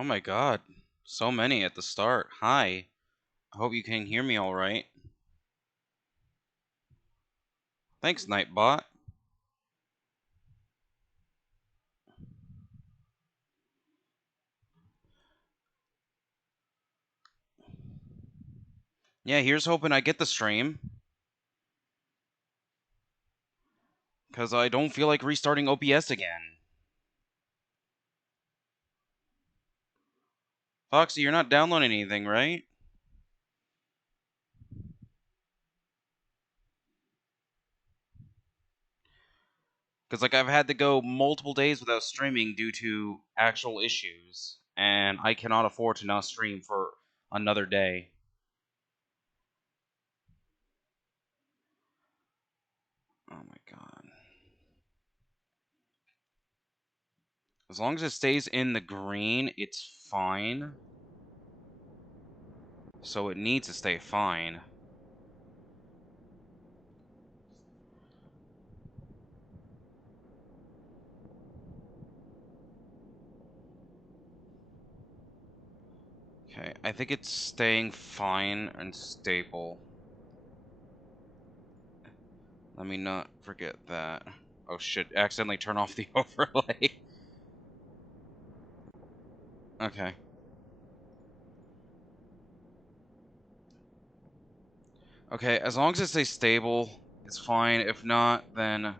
Oh my god. So many at the start. Hi. I hope you can hear me alright. Thanks, Nightbot. Yeah, here's hoping I get the stream. Because I don't feel like restarting OBS again. Foxy, you're not downloading anything, right? Because, like, I've had to go multiple days without streaming due to actual issues. And I cannot afford to not stream for another day. Oh my god. As long as it stays in the green, it's fine. So it needs to stay fine. Okay, I think it's staying fine and stable. Let me not forget that. Oh shit, accidentally turn off the overlay. Okay. Okay, as long as it stays stable, it's fine. If not, then...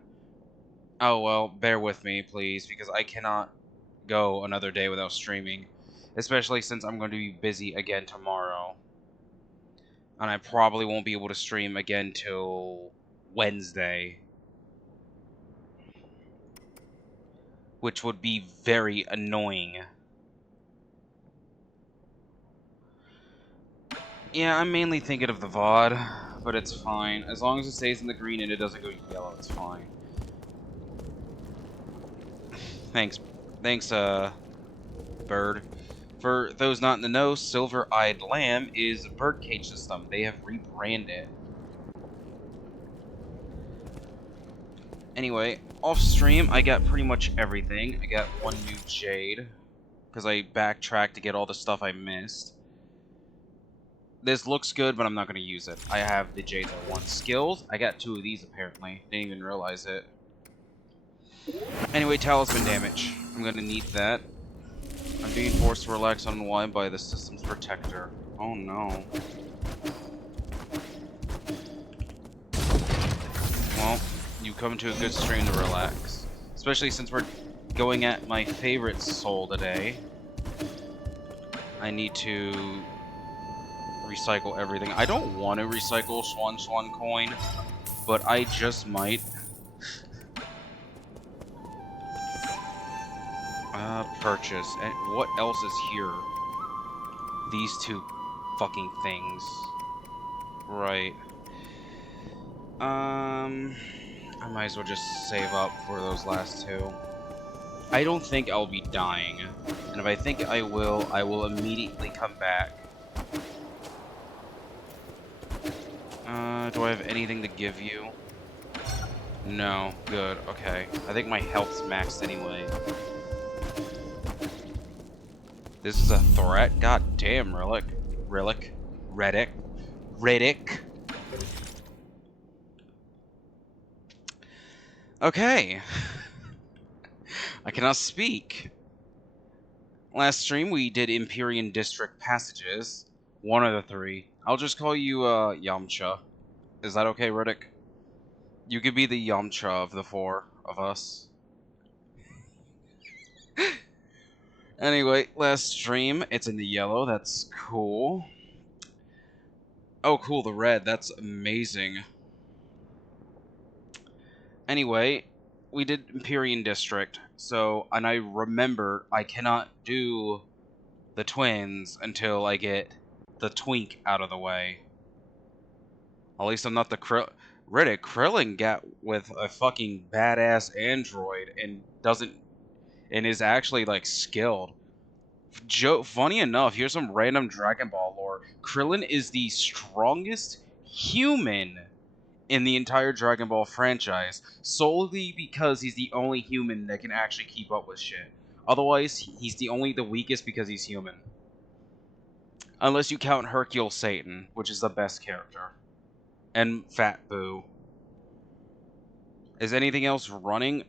Oh well, bear with me, please, because I cannot go another day without streaming. Especially since I'm going to be busy again tomorrow. And I probably won't be able to stream again till Wednesday. Which would be very annoying. Yeah, I'm mainly thinking of the VOD, but it's fine. As long as it stays in the green and it doesn't go yellow, it's fine. Thanks, Bird. For those not in the know, Silver-Eyed Lamb is a birdcage system. They have rebranded. Anyway, off stream, I got pretty much everything. I got one new Jade, because I backtracked to get all the stuff I missed. This looks good, but I'm not going to use it. I have the Jade I want. Skills, I got 2 of these apparently. Didn't even realize it. Anyway, talisman damage. I'm going to need that. I'm being forced to relax unwind by the system's protector. Oh no. Well, you come to a good stream to relax. Especially since we're going at my favorite soul today. I need to recycle everything. I don't want to recycle Swan coin, but I just might. Purchase. And what else is here? These 2 fucking things. Right. I might as well just save up for those last 2. I don't think I'll be dying. And if I think I will immediately come back. Do I have anything to give you? No. Good. Okay. I think my health's maxed anyway. This is a threat? God damn, Riddick. Okay. I cannot speak. Last stream we did Empyrean District passages. 1 of the 3. I'll just call you, Yamcha. Is that okay, Riddick? You could be the Yamcha of the 4 of us. Anyway, last stream, it's in the yellow, that's cool. Oh, cool, the red, that's amazing. Anyway, we did Empyrean District, so, and I remember I cannot do the twins until I get the twink out of the way. At least I'm not the Riddick. Krillin got with a fucking badass android and is actually like skilled. Funny enough, here's some random Dragon Ball lore. Krillin is the strongest human in the entire Dragon Ball franchise, solely because he's the only human that can actually keep up with shit. Otherwise, he's the weakest because he's human. Unless you count Hercule Satan, which is the best character. And Fat Boo. Is anything else running?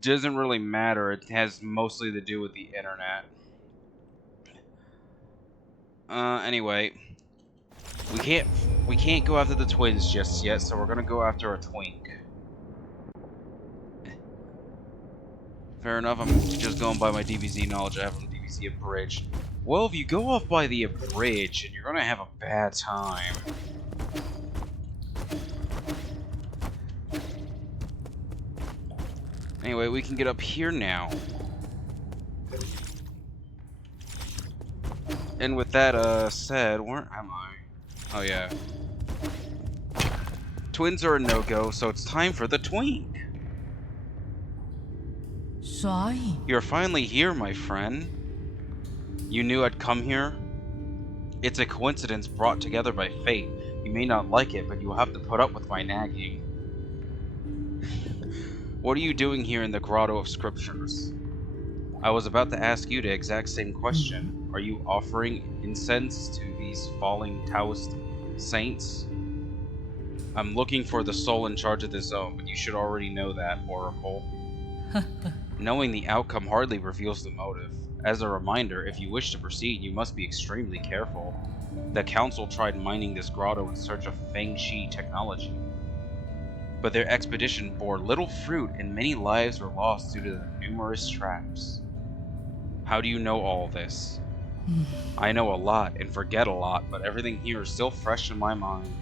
Doesn't really matter. It has mostly to do with the internet. Anyway. We can't go after the twins just yet, so we're gonna go after a twink. Fair enough, I'm just going by my DBZ knowledge I have on the DBZ Abridged. Well, if you go off by the Abridged, you're gonna have a bad time. Anyway, we can get up here now. And with that, said, where am I? Oh, yeah. Twins are a no-go, so it's time for the twink. You're finally here, my friend. You knew I'd come here? It's a coincidence brought together by fate. You may not like it, but you'll have to put up with my nagging. What are you doing here in the Grotto of Scriptures? I was about to ask you the exact same question. Are you offering incense to these falling Taoist saints? I'm looking for the soul in charge of this zone, but you should already know that, Oracle. Knowing the outcome hardly reveals the motive. As a reminder, if you wish to proceed, you must be extremely careful. The Council tried mining this grotto in search of Feng Shi technology, but their expedition bore little fruit and many lives were lost due to the numerous traps. How do you know all this? I know a lot and forget a lot, but everything here is still fresh in my mind,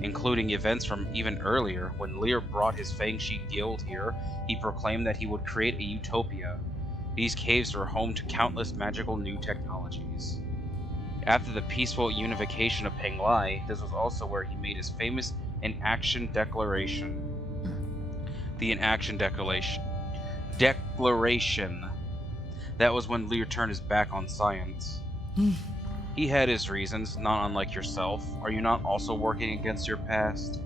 including events from even earlier. When Lear brought his Feng Shi guild here, he proclaimed that he would create a utopia. These caves are home to countless magical new technologies. After the peaceful unification of Penglai, this was also where he made his famous inaction declaration. The inaction declaration. That was when Lear turned his back on science. He had his reasons, not unlike yourself. Are you not also working against your past?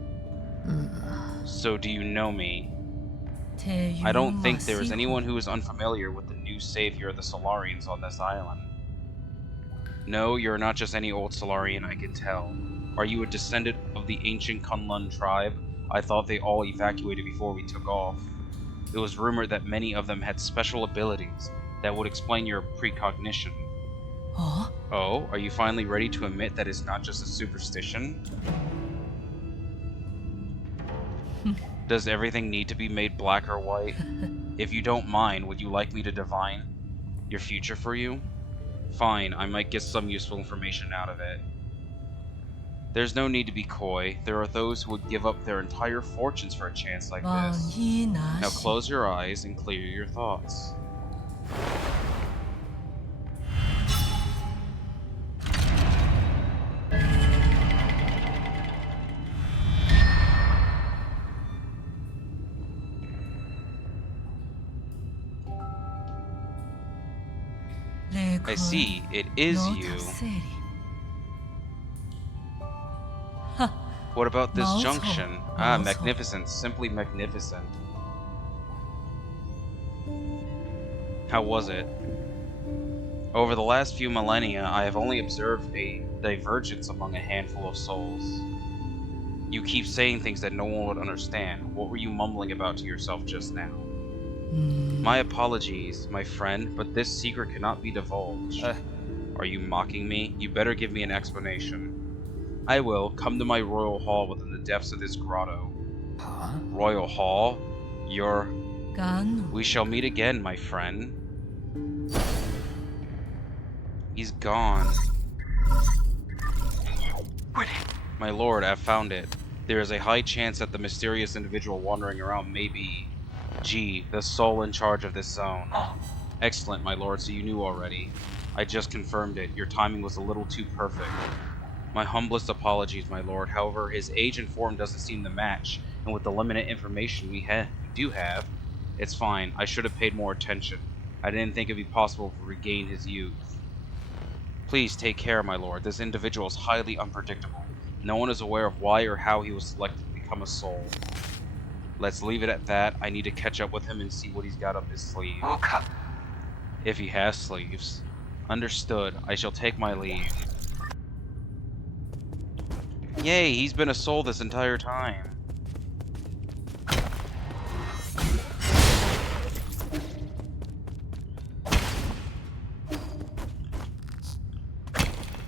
So do you know me? I don't think there is anyone who is unfamiliar with the new savior of the Solarians on this island. No, you're not just any old Solarian, I can tell. Are you a descendant of the ancient Kunlun tribe? I thought they all evacuated before we took off. It was rumored that many of them had special abilities that would explain your precognition. Oh, are you finally ready to admit that it's not just a superstition? Does everything need to be made black or white? If you don't mind, would you like me to divine your future for you? Fine, I might get some useful information out of it. There's no need to be coy. There are those who would give up their entire fortunes for a chance like this. Now close your eyes and clear your thoughts. I see, it is you. What about this junction? Ah, magnificent, simply magnificent. How was it? Over the last few millennia, I have only observed a divergence among a handful of souls. You keep saying things that no one would understand. What were you mumbling about to yourself just now? My apologies, my friend, but this secret cannot be divulged. Are you mocking me? You better give me an explanation. I will. Come to my royal hall within the depths of this grotto. Huh? Royal hall? You're... We shall meet again, my friend. He's gone. My lord, I've found it. There is a high chance that the mysterious individual wandering around may be G, the soul in charge of this zone. Excellent, my lord, so you knew already. I just confirmed it. Your timing was a little too perfect. My humblest apologies, my lord. However, his age and form doesn't seem to match, and with the limited information we do have, it's fine. I should have paid more attention. I didn't think it'd be possible to regain his youth. Please take care, my lord. This individual is highly unpredictable. No one is aware of why or how he was selected to become a soul. Let's leave it at that. I need to catch up with him and see what he's got up his sleeve. If he has sleeves. Understood. I shall take my leave. Yay, he's been a soul this entire time.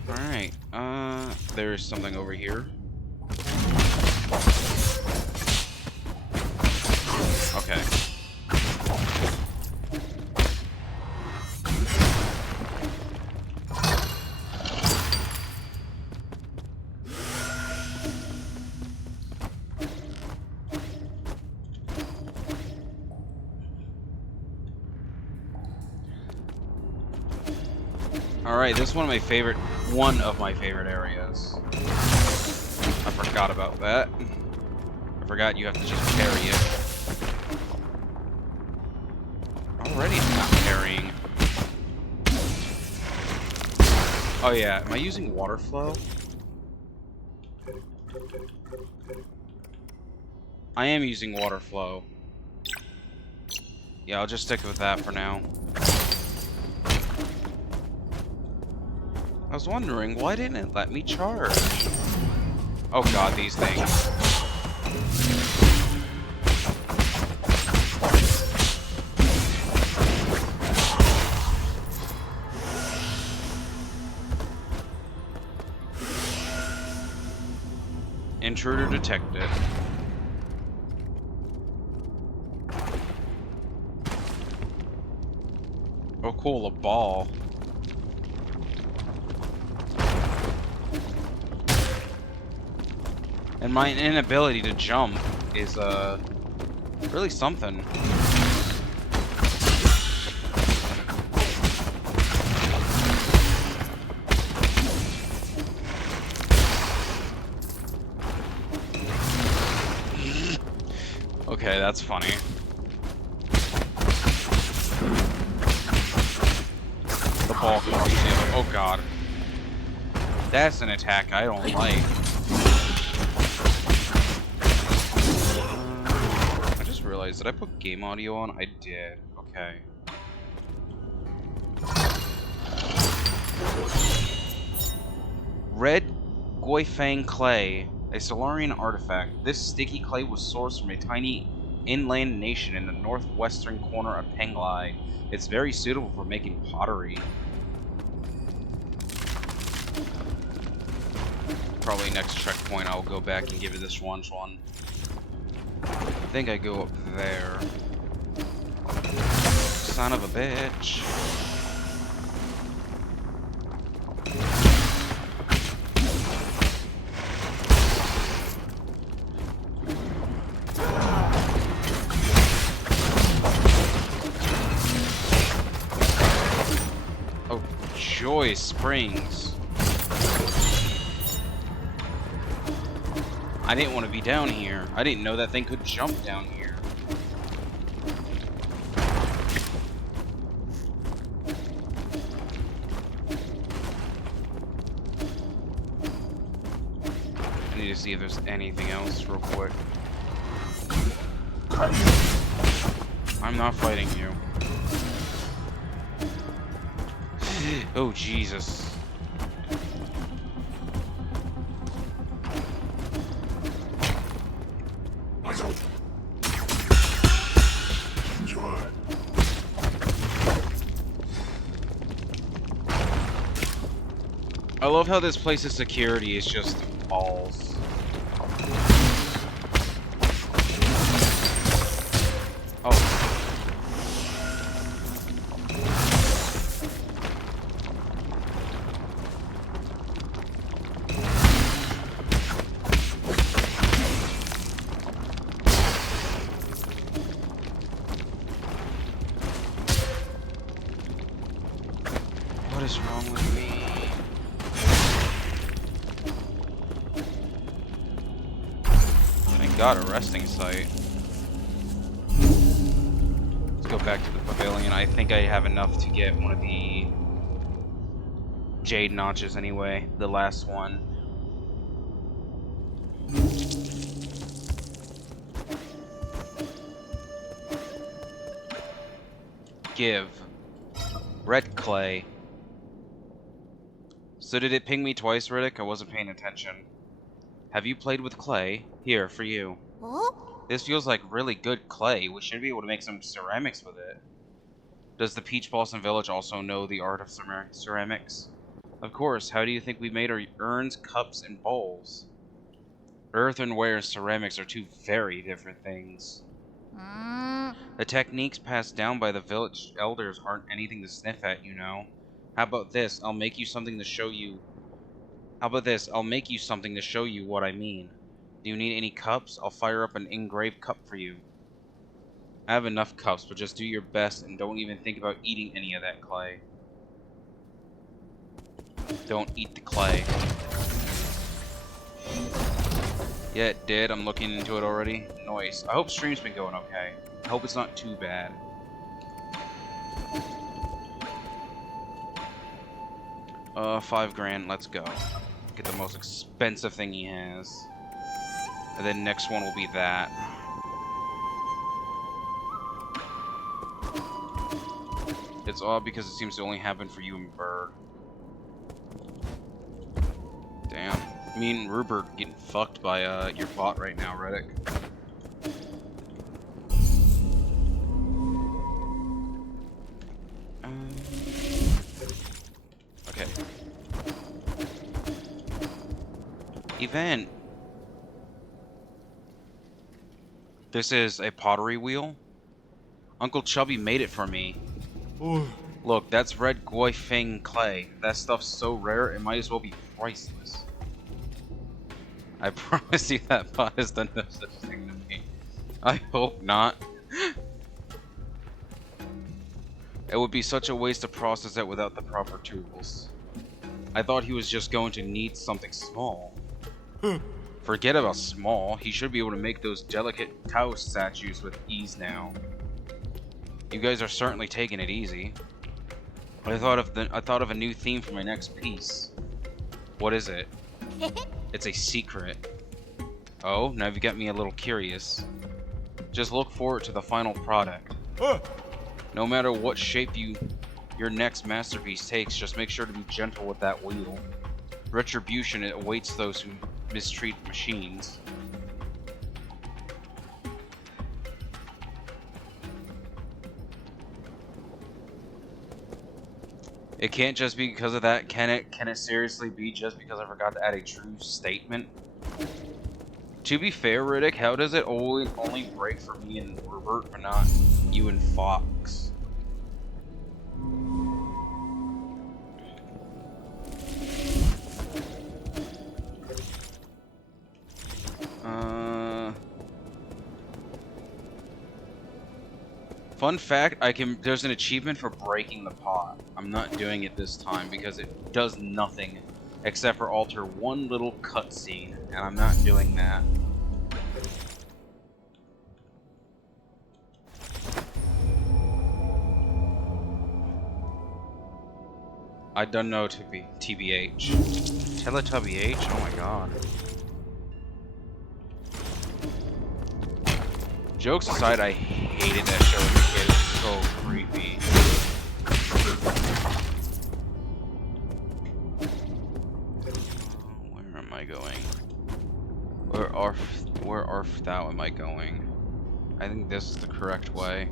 Alright, there's something over here. Okay. Alright, this is one of my favorite areas. I forgot about that. I forgot you have to just carry it. Already I'm not carrying. Oh yeah, am I using water flow? I am using water flow. Yeah, I'll just stick with that for now. I was wondering, why didn't it let me charge? Oh god, these things. Intruder detected. Oh cool, a ball. And my inability to jump is, really something. Okay, that's funny. The ball crushed him. Oh god. That's an attack I don't like. I just realized, did I put game audio on? I did. Okay. Red Goifang clay, a Solarian artifact. This sticky clay was sourced from a tiny inland nation in the northwestern corner of Penglai. It's very suitable for making pottery. Probably next checkpoint I'll go back and give it this one. I think I go up there. Son of a bitch. Oh, Joy Springs. I didn't want to be down here. I didn't know that thing could jump down here. I need to see if there's anything else real quick. I'm not fighting you. Oh, Jesus. I love how this place's security is just balls. Oh. What is wrong with me? Got a resting site. Let's go back to the pavilion. I think I have enough to get one of the jade notches anyway. The last one. Give. Red clay. So did it ping me twice, Riddick? I wasn't paying attention. Have you played with clay? Here, for you. This feels like really good clay. We should be able to make some ceramics with it. Does the Peach Blossom Village also know the art of ceramics? Of course. How do you think we made our urns, cups, and bowls? Earthenware and ceramics are two very different things. The techniques passed down by the village elders aren't anything to sniff at, you know. How about this? I'll make you something to show you. I'll make you something to show you what I mean. Do you need any cups? I'll fire up an engraved cup for you. I have enough cups, but just do your best and don't even think about eating any of that clay. Don't eat the clay. Yeah, it did. I'm looking into it already. Nice. I hope stream's been going okay. I hope it's not too bad. $5 grand. Let's go. Get the most expensive thing he has. And then next one will be that. It's odd because it seems to only happen for you and Bird. Damn. Me and Rupert getting fucked by your bot right now, Reddick. Okay. Event. This is a pottery wheel. Uncle Chubby made it for me. Look, that's red Guifeng clay. That stuff's so rare, it might as well be priceless. I promise you that bot has done no such thing to me. I hope not. It would be such a waste to process it without the proper tools. I thought he was just going to need something small. Forget about small. He should be able to make those delicate cow statues with ease now. You guys are certainly taking it easy. I thought of a new theme for my next piece. What is it? It's a secret. Oh, now you got me a little curious. Just look forward to the final product. No matter what shape your next masterpiece takes, just make sure to be gentle with that wheel. Retribution awaits those who mistreat machines. It can't just be because of that, can it? Can it seriously be just because I forgot to add a true statement? To be fair, Riddick, how does it only break for me and Rupert, but not you and Fox? Fun fact, there's an achievement for breaking the pot. I'm not doing it this time because it does nothing except for alter one little cutscene, and I'm not doing that. I don't know TBH. Teletubby H? Oh my god. Jokes aside, I hated that show as a kid. It was so creepy. Where am I going? Where arf thou am I going? I think this is the correct way.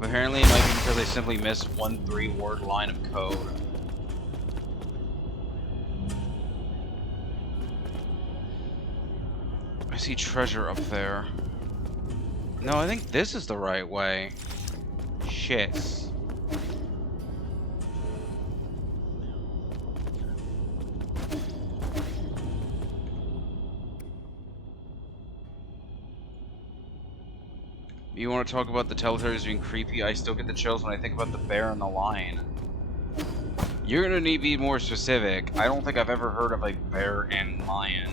Apparently it might be because I simply missed one 3-word line of code. I see treasure up there. No, I think this is the right way. Shit. You want to talk about the Teletubbies being creepy? I still get the chills when I think about the bear and the lion. You're gonna need to be more specific. I don't think I've ever heard of a bear and lion.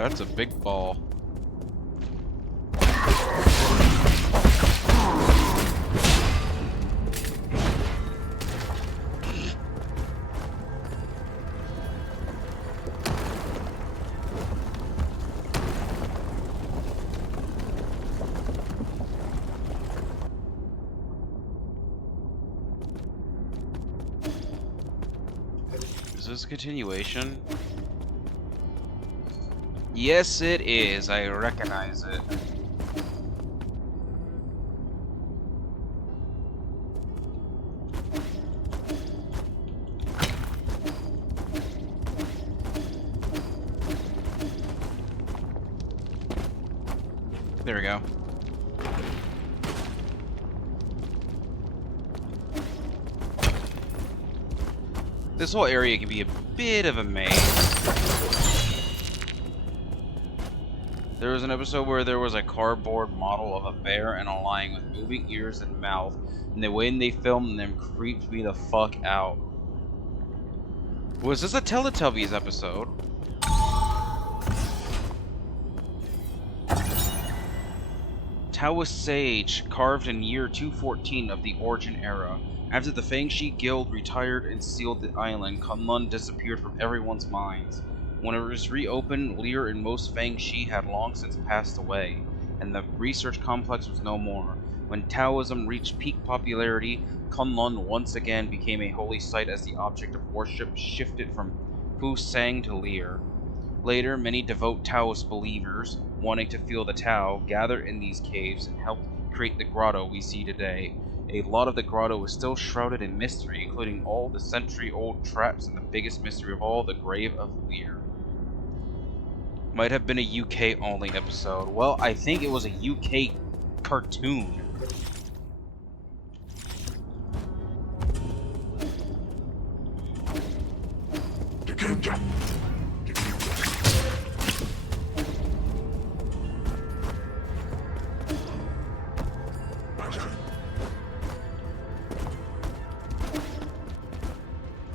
that's a big ball. Is this a continuation? Yes, it is. I recognize it. There we go. This whole area can be a bit of a maze. There was an episode where there was a cardboard model of a bear and a lion with moving ears and mouth, and the way they filmed them creeped me the fuck out. Was this a Teletubbies episode? Taoist sage, carved in year 214 of the Origin era. After the Fangshi Guild retired and sealed the island, Kunlun disappeared from everyone's minds. When it was reopened, Lear and most Fangshi had long since passed away, and the research complex was no more. When Taoism reached peak popularity, Kunlun once again became a holy site as the object of worship shifted from Fu Sang to Lear. Later, many devout Taoist believers, wanting to feel the Tao, gathered in these caves and helped create the grotto we see today. A lot of the grotto is still shrouded in mystery, including all the century-old traps and the biggest mystery of all, the Grave of Lear. Might have been a UK-only episode. Well, I think it was a UK cartoon.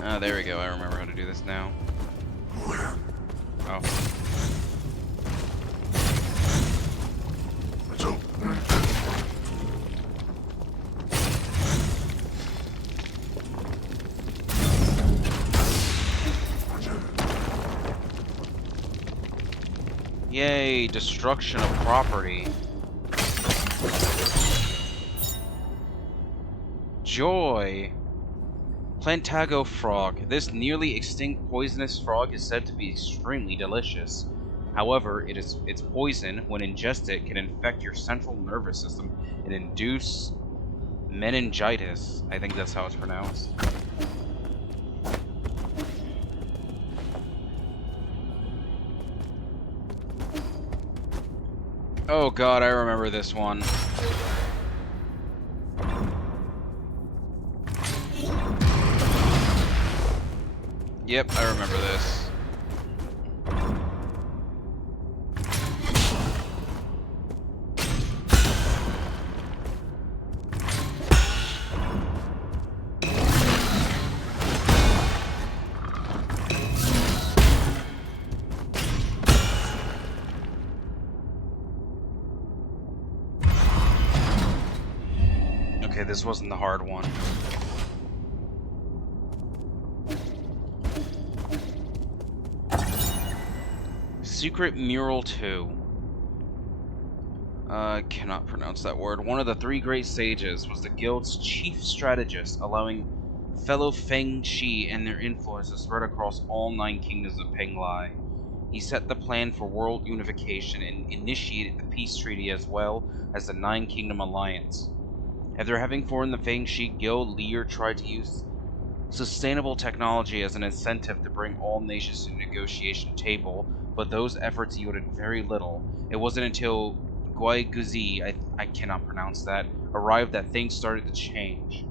Ah, there we go. I remember how to do this now. Oh. Yay, destruction of property. Joy. Plantago frog. This nearly extinct poisonous frog is said to be extremely delicious. However, its poison, when ingested, can infect your central nervous system and induce meningitis. I think that's how it's pronounced. Oh god, I remember this one. Yep, I remember this. Okay, this wasn't the hard one. Secret Mural 2. Cannot pronounce that word. One of the three great sages was the guild's chief strategist, allowing fellow Feng Shi and their influence to spread across all 9 kingdoms of Penglai. He set the plan for world unification and initiated the peace treaty as well as the 9 Kingdom Alliance. After having formed the Feng Shi Guild, Lear tried to use sustainable technology as an incentive to bring all nations to the negotiation table, but those efforts yielded very little. It wasn't until Guai, I cannot pronounce that, arrived that things started to change.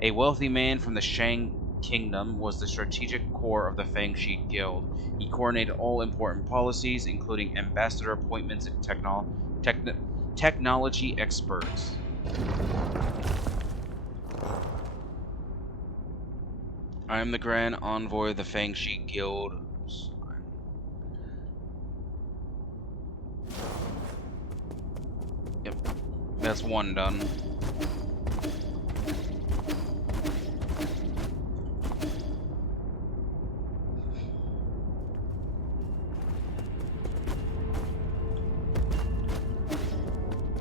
A wealthy man from the Shang Kingdom was the strategic core of the Feng Shi Guild. He coordinated all important policies, including ambassador appointments and technology experts. I am the Grand Envoy of the Fang Shi Guild. That's one done.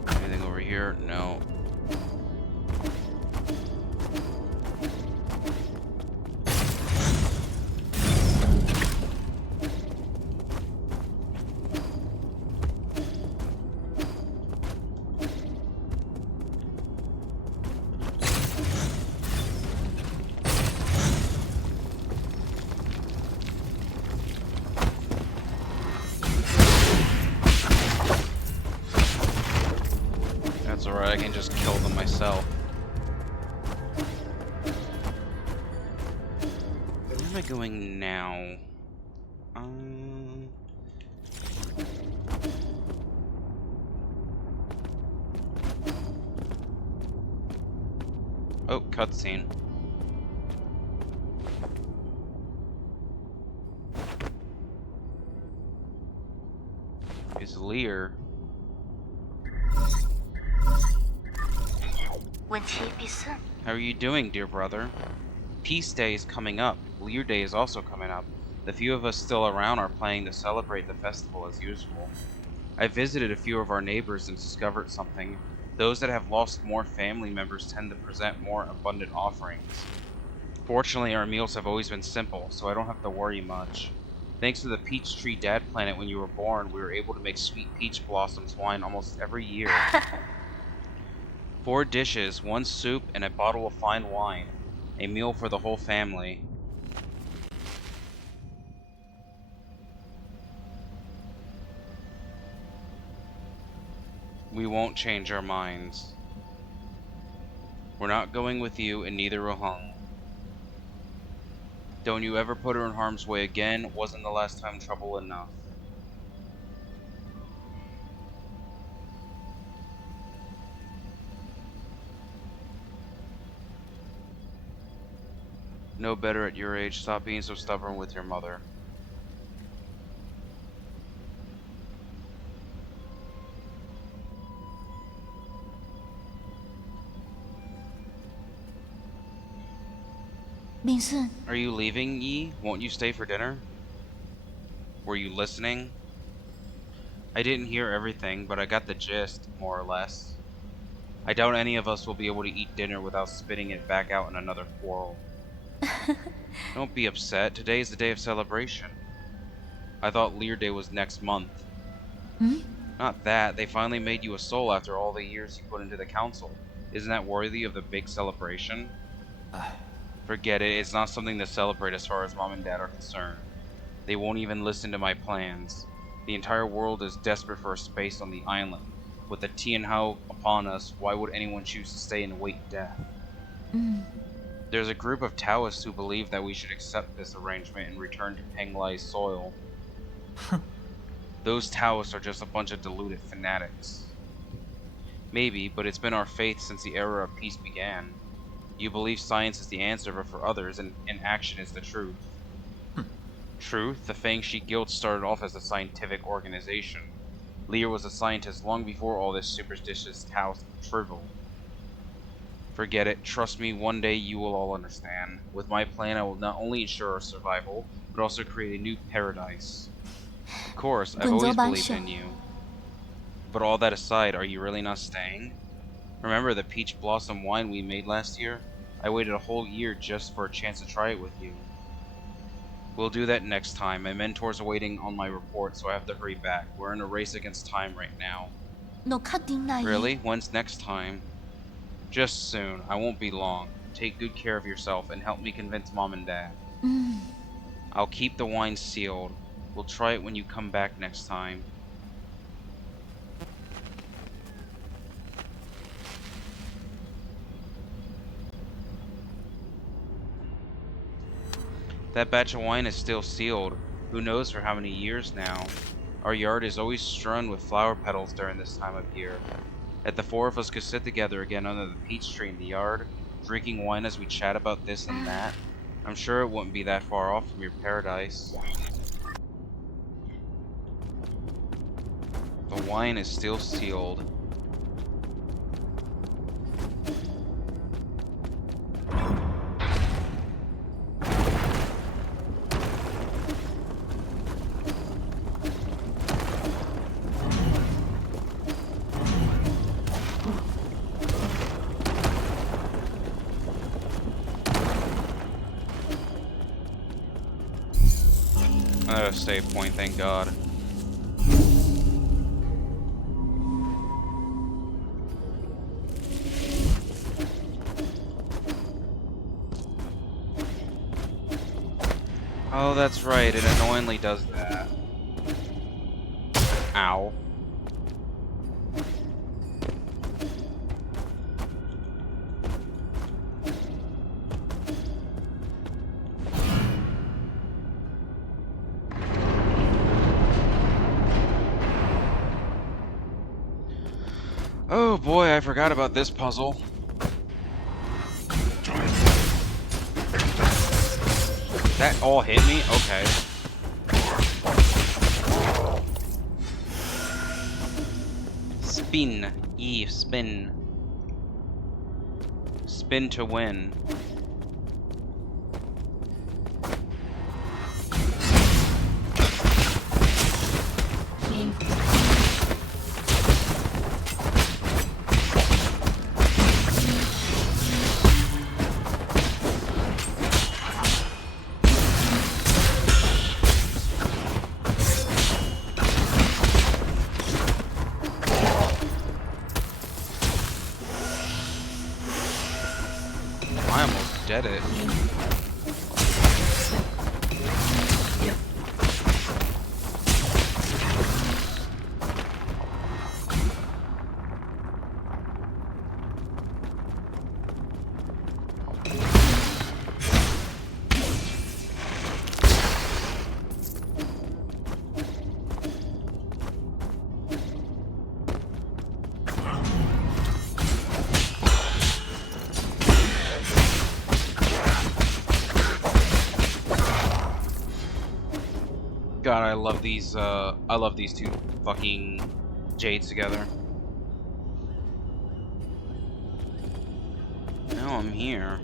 Anything over here? No. That's alright, I can just kill them myself. Where am I going now? Oh, cutscene. Is Lear? How are you doing, dear brother? Peace Day is coming up. Lear Day is also coming up. The few of us still around are planning to celebrate the festival as usual. I visited a few of our neighbors and discovered something. Those that have lost more family members tend to present more abundant offerings. Fortunately, our meals have always been simple, so I don't have to worry much. Thanks to the peach tree dad planted when you were born, we were able to make sweet peach blossoms wine almost every year. 4 dishes, 1 soup, and a bottle of fine wine. A meal for the whole family. We won't change our minds. We're not going with you, and neither will Hung. Don't you ever put her in harm's way again. Wasn't the last time trouble enough? No better at your age. Stop being so stubborn with your mother. Are you leaving, Yi? Won't you stay for dinner? Were you listening? I didn't hear everything, but I got the gist, more or less. I doubt any of us will be able to eat dinner without spitting it back out in another quarrel. Don't be upset. Today is the day of celebration. I thought Lear Day was next month. Not that. They finally made you a soul after all the years you put into the council. Isn't that worthy of the big celebration? Forget it. It's not something to celebrate as far as Mom and Dad are concerned. They won't even listen to my plans. The entire world is desperate for a space on the island. With the Tianhao upon us, why would anyone choose to stay and await death? There's a group of Taoists who believe that we should accept this arrangement and return to Penglai's soil. Those Taoists are just a bunch of deluded fanatics. Maybe, but it's been our faith since the era of peace began. You believe science is the answer, but for others, and action is the truth. Truth? The Fangshi Guild started off as a scientific organization. Lear was a scientist long before all this superstitious Taoist drivel. Forget it. Trust me, one day you will all understand. With my plan, I will not only ensure our survival, but also create a new paradise. Of course, I've always believed in you. But all that aside, are you really not staying? Remember the peach blossom wine we made last year? I waited a whole year just for a chance to try it with you. We'll do that next time. My mentors are waiting on my report, so I have to hurry back. We're in a race against time right now. Really? When's next time? Just soon. I won't be long. Take good care of yourself and help me convince Mom and Dad. I'll keep the wine sealed. We'll try it when you come back next time. That batch of wine is still sealed. Who knows for how many years now. Our yard is always strewn with flower petals during this time of year. If the 4 of us could sit together again under the peach tree in the yard, drinking wine as we chat about this and that, I'm sure it wouldn't be that far off from your paradise. The wine is still sealed. a save point, thank God. Oh, that's right, it annoyingly does that. Ow. Oh boy, I forgot about this puzzle. That all hit me? Okay. Spin. E, spin. Spin to win. I almost did it. God, I love these two fucking Jades together. Now I'm here.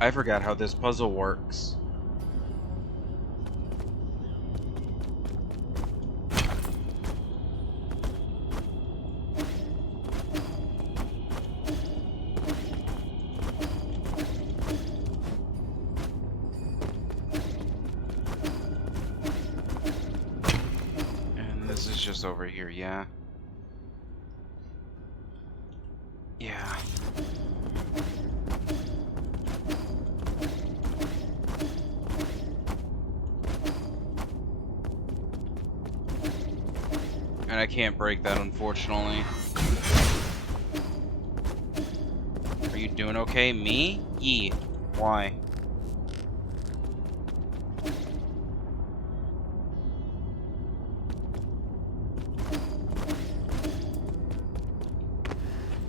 I forgot how this puzzle works. This is just over here, yeah? Yeah. And I can't break that, unfortunately. Are you doing okay? Me? Ye. Why?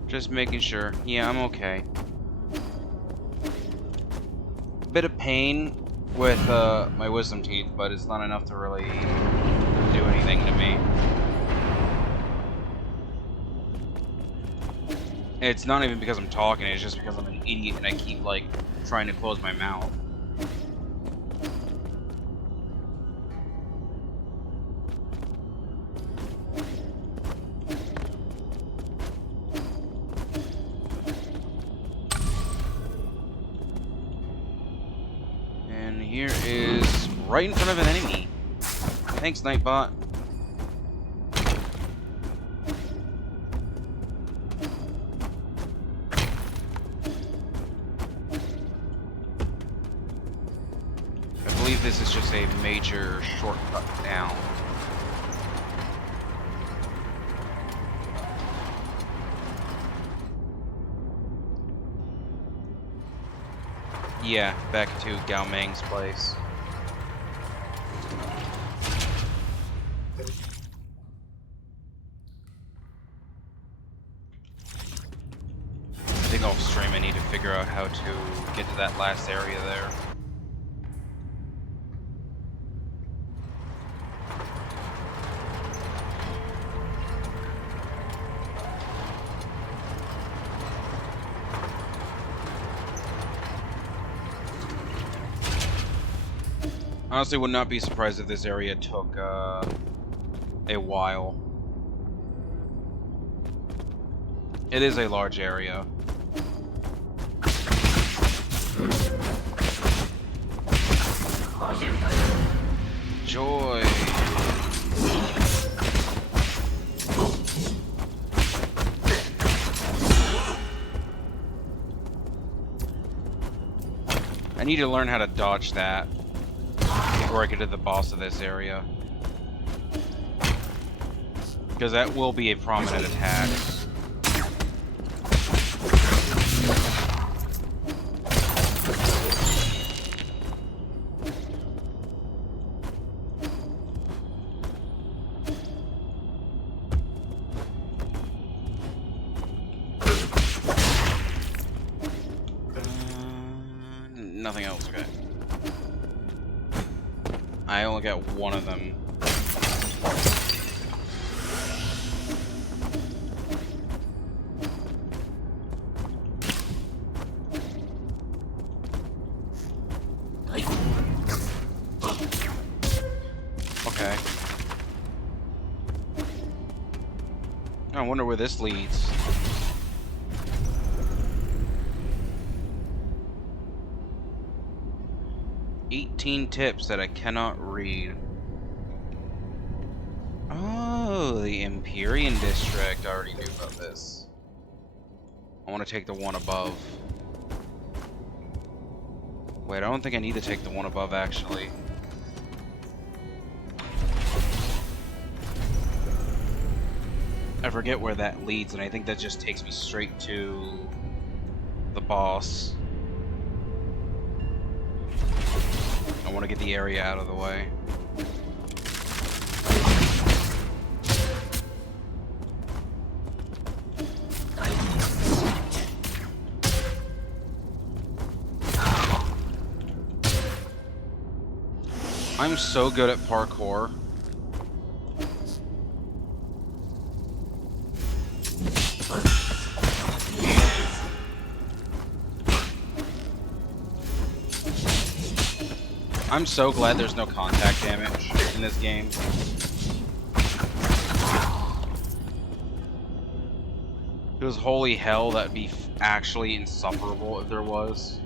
Just making sure. Yeah, I'm okay. Bit of pain with my wisdom teeth, but it's not enough to really do anything to me. It's not even because I'm talking, it's just because I'm an idiot and I keep, like, trying to close my mouth. And here is right in front of an enemy. Thanks, Nightbot. I believe this is just a major shortcut down. Yeah, back to Gao Meng's place. I think off stream I need to figure out how to get to that last area there. Honestly, would not be surprised if this area took a while. It is a large area. Joy. I need to learn how to dodge that before I get to the boss of this area. Because that will be a prominent attack. Nothing else, okay. I only got one of them. Okay. I wonder where this leads. Tips that I cannot read. Oh, the Empyrean District. I already knew about this. I want to take the one above. Wait, I don't think I need to take the one above, actually. I forget where that leads, and I think that just takes me straight to the boss. I want to get the area out of the way. I'm so good at parkour. I'm so glad there's no contact damage in this game. Because holy hell, that'd be actually insufferable if there was.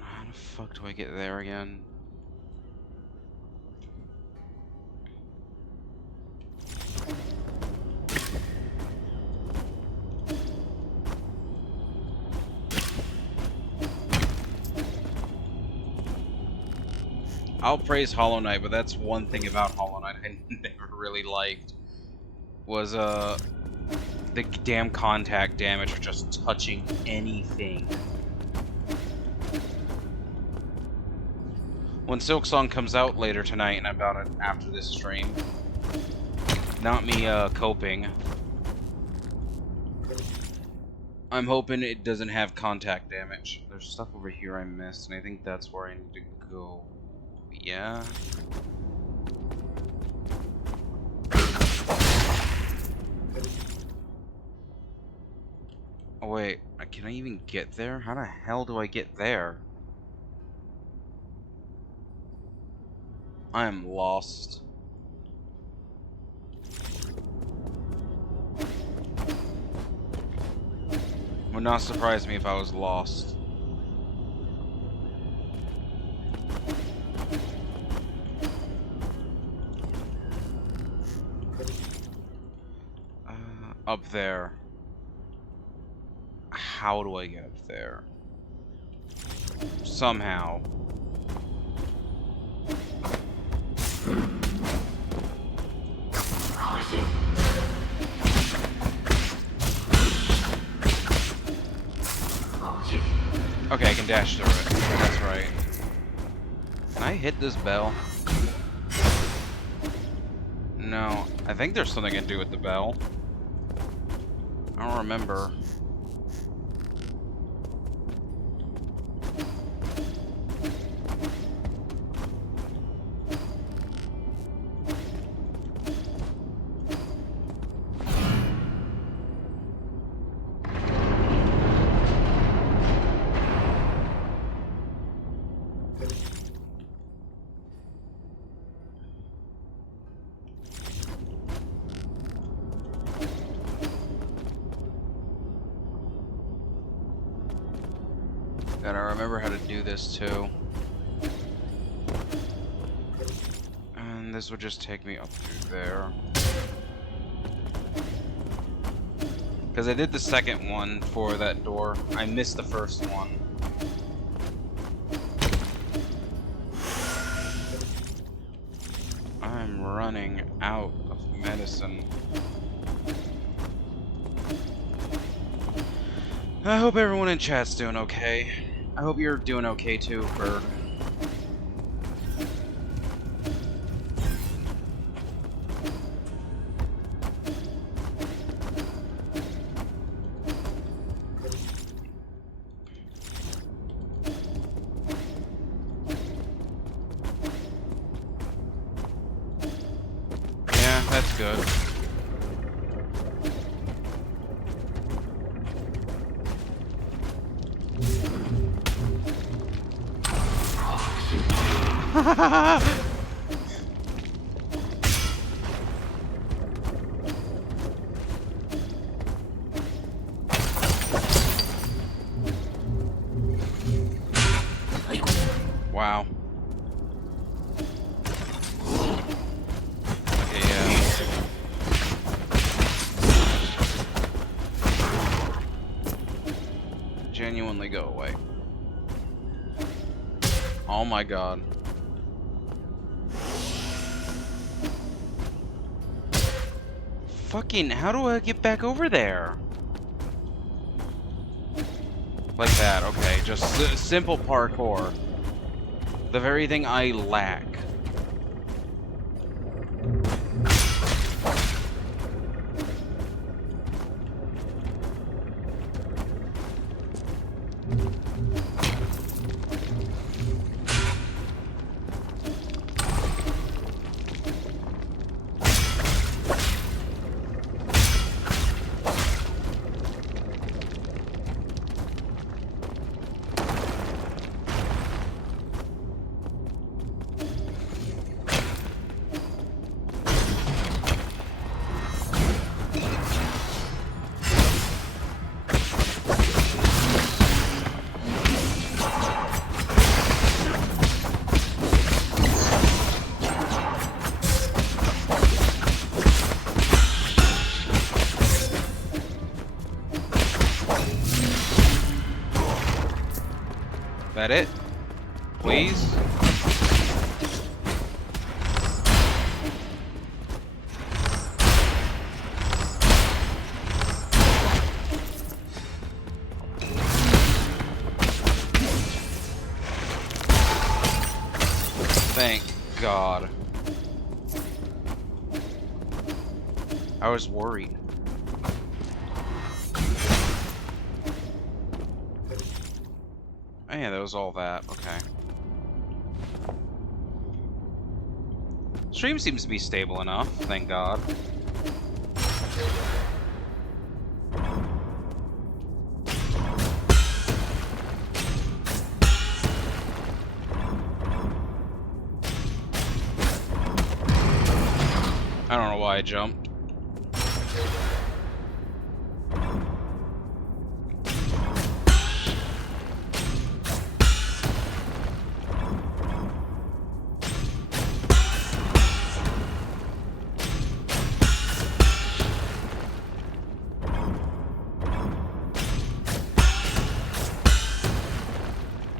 How the fuck do I get there again? I'll praise Hollow Knight, but that's one thing about Hollow Knight I never really liked. Was, the damn contact damage for just touching anything. When Silksong comes out later tonight, and about it after this stream, not me, coping, I'm hoping it doesn't have contact damage. There's stuff over here I missed, and I think that's where I need to go. Yeah. Oh wait, can I even get there? How the hell do I get there? I am lost. Would not surprise me if I was lost. Up there. How do I get up there? Somehow. Okay, I can dash through it. That's right. Can I hit this bell? No. I think there's something I can do with the bell. I don't remember. Gotta remember how to do this too. And this would just take me up through there. Because I did the second one for that door. I missed the first one. I'm running out of medicine. I hope everyone in chat's doing okay. I hope you're doing okay too, Bird. Yeah, that's good. Wow. Okay, yeah. Genuinely go away. Oh my god. Fucking, how do I get back over there? Like that, okay. Just simple parkour. The very thing I lack. That it? Please? Thank God. I was worried. Oh yeah, that was all that. Okay. Stream seems to be stable enough, thank God. I don't know why I jumped.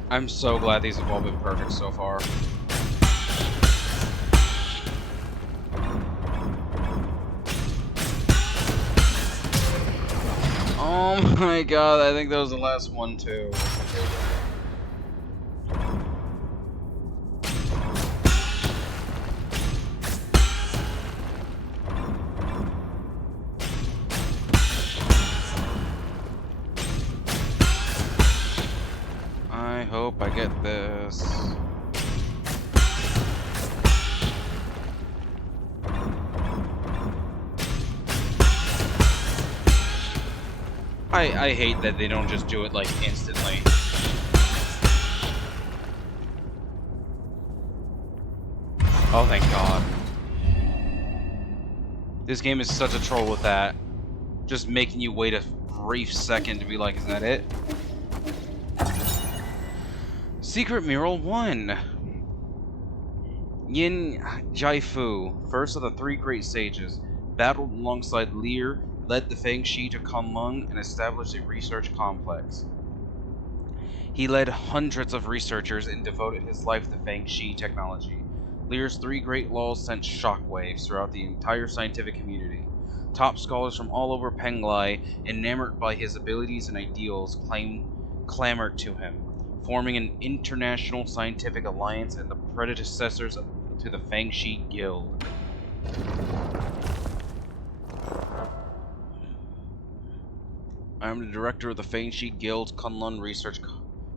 I'm so glad these have all been perfect so far. Oh my god, I think that was the last one too. I hope I get this. I hate that they don't just do it like instantly. Oh, thank God. This game is such a troll with that. Just making you wait a brief second to be like, is that it? Secret Mural 1. Yin Jaifu, first of the three great sages, battled alongside Lear, led the Fang Shi to Kunlun, and established a research complex. He led hundreds of researchers and devoted his life to Fang Shi technology. Lear's three great laws sent shockwaves throughout the entire scientific community. Top scholars from all over Penglai, enamored by his abilities and ideals, clamored to him, forming an international scientific alliance and the predecessors to the Fang Shi Guild. I am the director of the Fang Shi Guild's Kunlun Research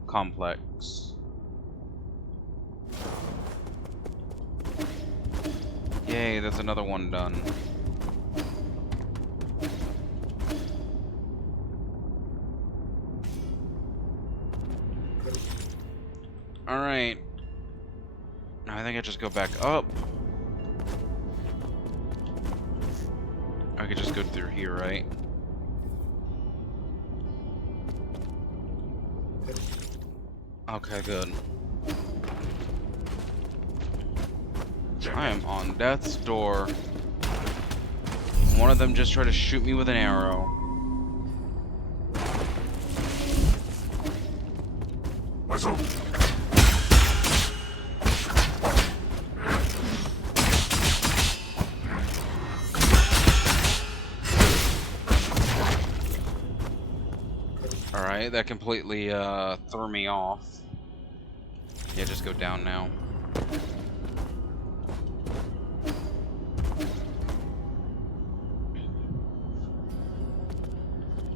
Complex. Yay, that's another one done. Alright. I think I just go back up. I could just go through here, right? Okay, good. I am on death's door. One of them just tried to shoot me with an arrow. Alright, that completely threw me off. Yeah, just go down now.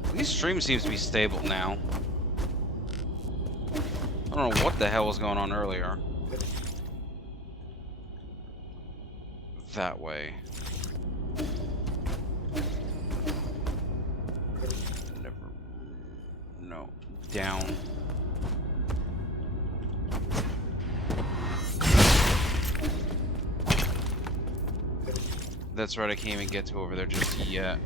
At least stream seems to be stable now. I don't know what the hell was going on earlier. That way. Never. No. Down. That's right, I can't even get to over there just yet.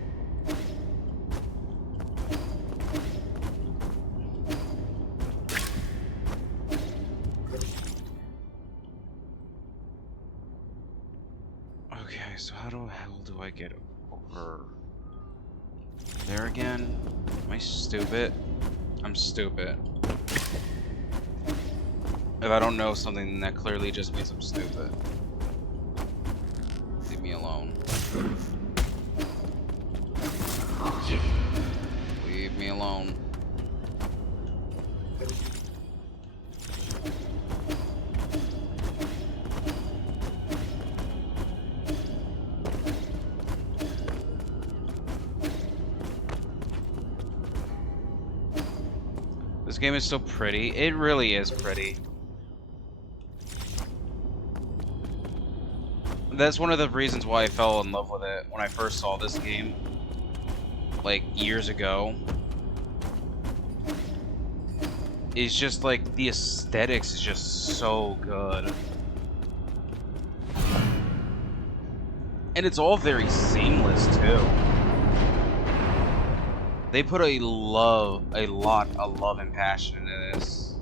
Okay, so how the hell do I get over there again? Am I stupid? I'm stupid. If I don't know something, then that clearly just means I'm stupid. Leave me alone. Leave me alone. This game is so pretty. It really is pretty. That's one of the reasons why I fell in love with it when I first saw this game, like years ago. It's just like the aesthetics is just so good. And it's all very seamless too. They put a lot of love and passion into this.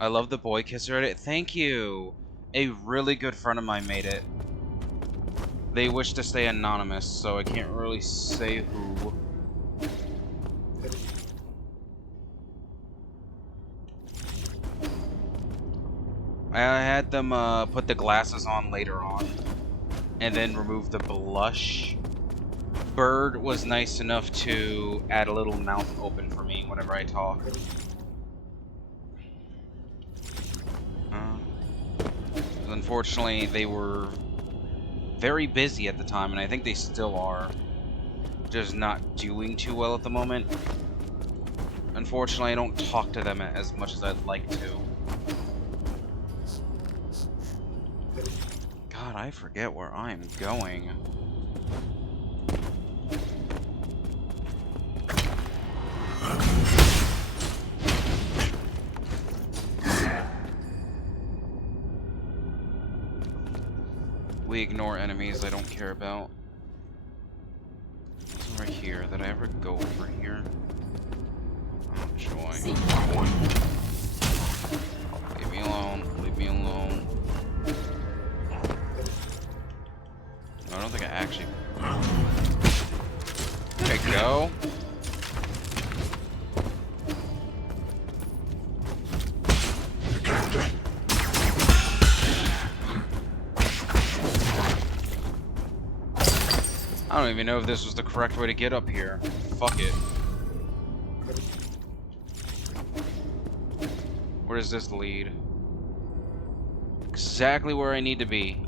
I love the boy kisser edit. Thank you. A really good friend of mine made it. They wish to stay anonymous, so I can't really say who. I had them put the glasses on later on, and then remove the blush. Bird was nice enough to add a little mouth open for me whenever I talk. Unfortunately, they were very busy at the time, and I think they still are. Just not doing too well at the moment. Unfortunately, I don't talk to them as much as I'd like to. God, I forget where I'm going. We ignore enemies I don't care about. What's over here? Did I ever go over here? Oh, joy. Leave me alone. Leave me alone. No, I don't think I actually... Okay, go. I don't even know if this was the correct way to get up here. Fuck it. Where does this lead? Exactly where I need to be.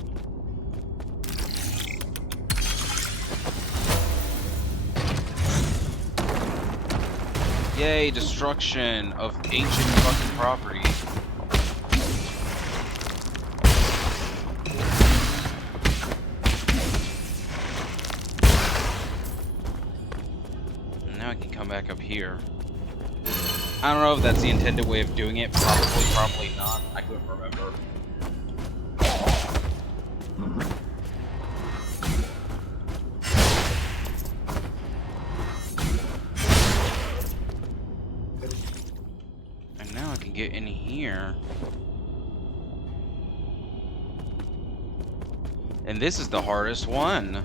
Yay, destruction of ancient fucking property. Now I can come back up here. I don't know if that's the intended way of doing it. Probably not. I couldn't remember. And now I can get in here. And this is the hardest one.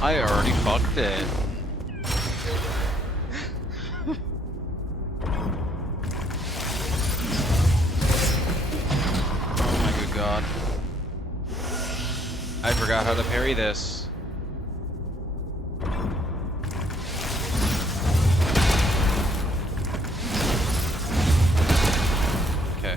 I already fucked it. Oh my good god. I forgot how to parry this. Okay.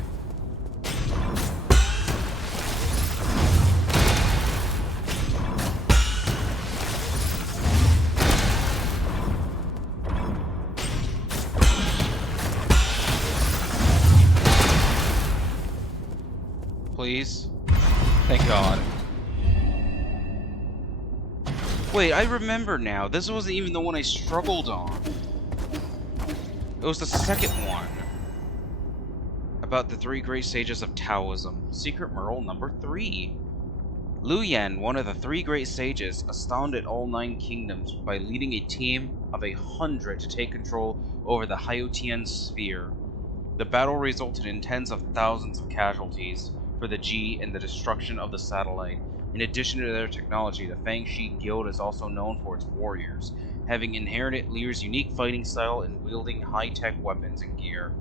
Please. Thank God. Wait, I remember now. This wasn't even the one I struggled on. It was the second one. About the 3 great sages of Taoism. Secret Merle number 3. Liu Yan, one of the 3 great sages, astounded all 9 kingdoms by leading a team of 100 to take control over the Haotian sphere. The battle resulted in tens of thousands of casualties for the G and the destruction of the satellite. In addition to their technology, the Fangxi Guild is also known for its warriors, having inherited Liu's unique fighting style and wielding high-tech weapons and gear.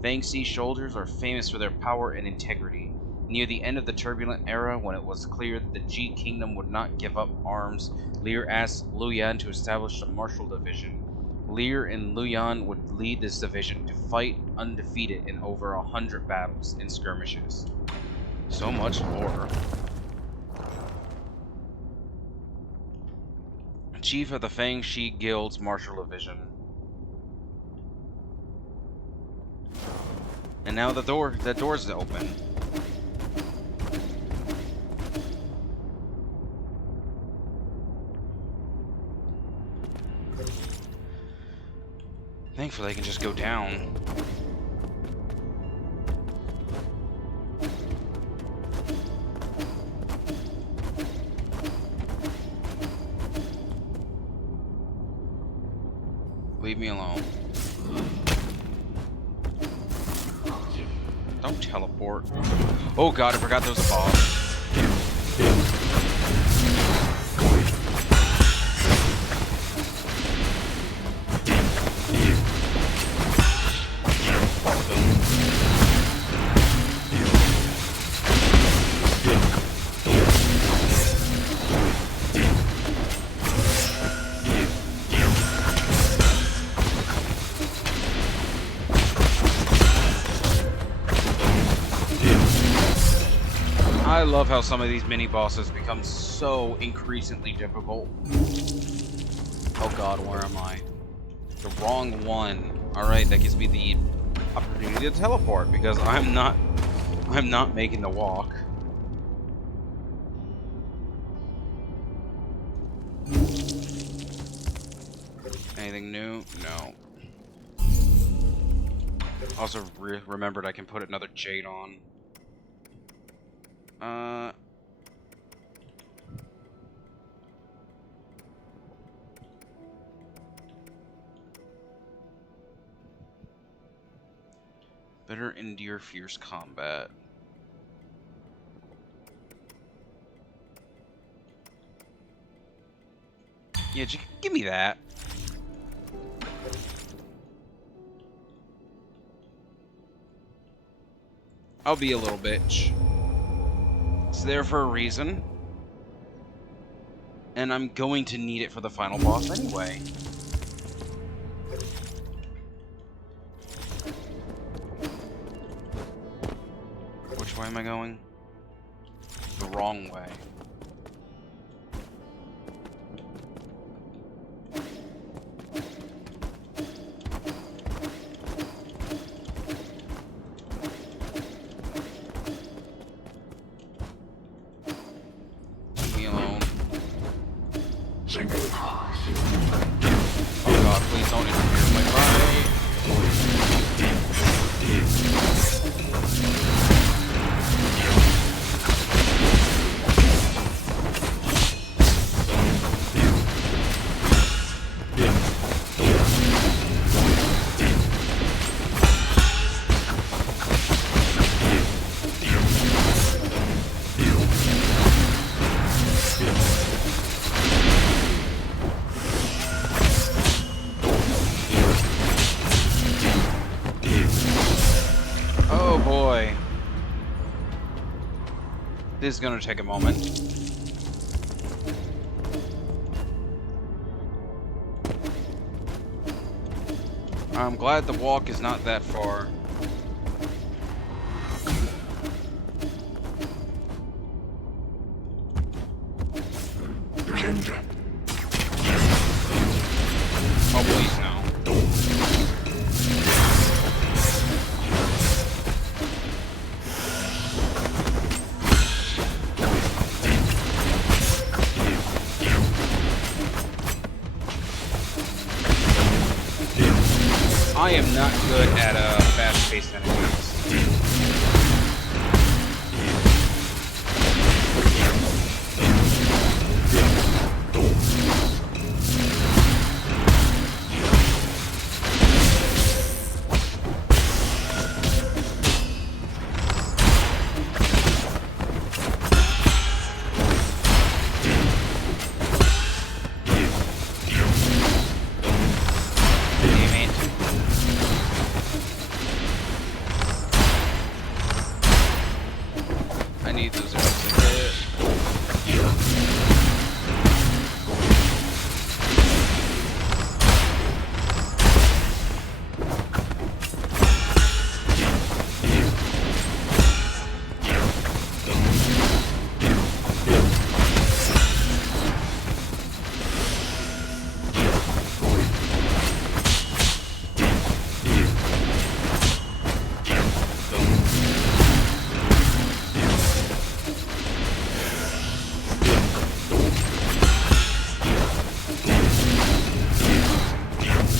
Fangxi soldiers are famous for their power and integrity. Near the end of the turbulent era, when it was clear that the Ji Kingdom would not give up arms, Lear asked Liu Yan to establish a martial division. Lear and Liu Yan would lead this division to fight undefeated in over 100 battles and skirmishes. So much lore. Chief of the Fangxi Guild's martial division. And now the door's open. Thankfully I can just go down. Leave me alone. Don't teleport. Oh god, I forgot there was a boss. I love how some of these mini-bosses become so increasingly difficult. Oh god, where am I? The wrong one. Alright, that gives me the opportunity to teleport, because I'm not making the walk. Anything new? No. Also remembered I can put another jade on. Better endure fierce combat. Yeah, give me that. I'll be a little bitch. It's there for a reason. And I'm going to need it for the final boss anyway. Which way am I going? The wrong way. Leave me alone. Oh god, please don't interfere with my fight. Oh boy. This is gonna take a moment. I'm glad the walk is not that far. Oh please no. I am not good at fast-paced enemies. I need those arrows to hit.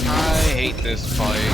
I hate this fight.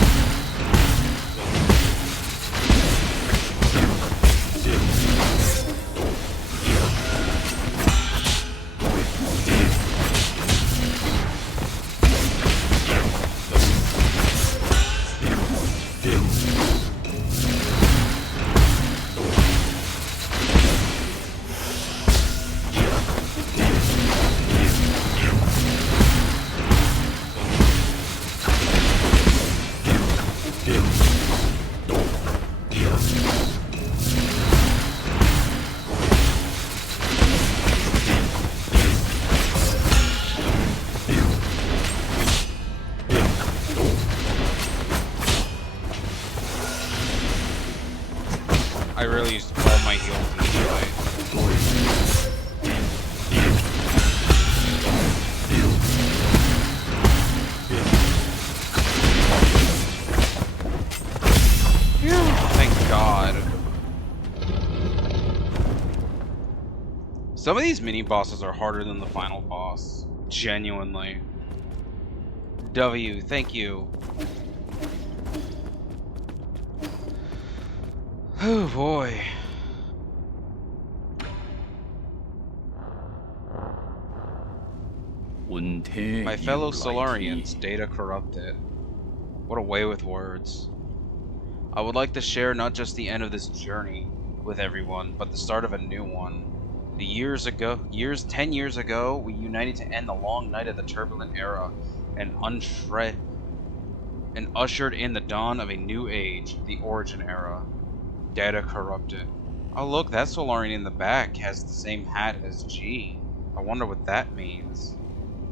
I really used all my heals in this fight. Thank God. Some of these mini bosses are harder than the final boss. Genuinely. W, thank you. Oh boy. My fellow Solarians, data corrupted. What a way with words. I would like to share not just the end of this journey with everyone, but the start of a new one. 10 years ago, we united to end the long night of the turbulent era and ushered in the dawn of a new age, the Origin era. Data corrupted. Oh look, that Solarian in the back has the same hat as G. I wonder what that means.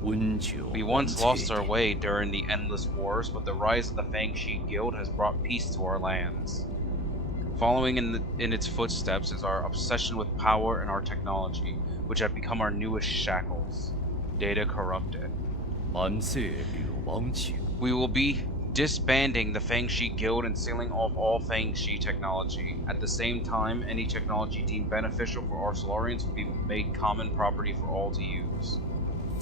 We once lost our way during the endless wars, but the rise of the Fangshi Guild has brought peace to our lands. Following in its footsteps is our obsession with power and our technology, which have become our newest shackles. Data corrupted. We will be disbanding the Fangshi Guild and sealing off all Fangshi technology. At the same time, any technology deemed beneficial for our Solarians will be made common property for all to use.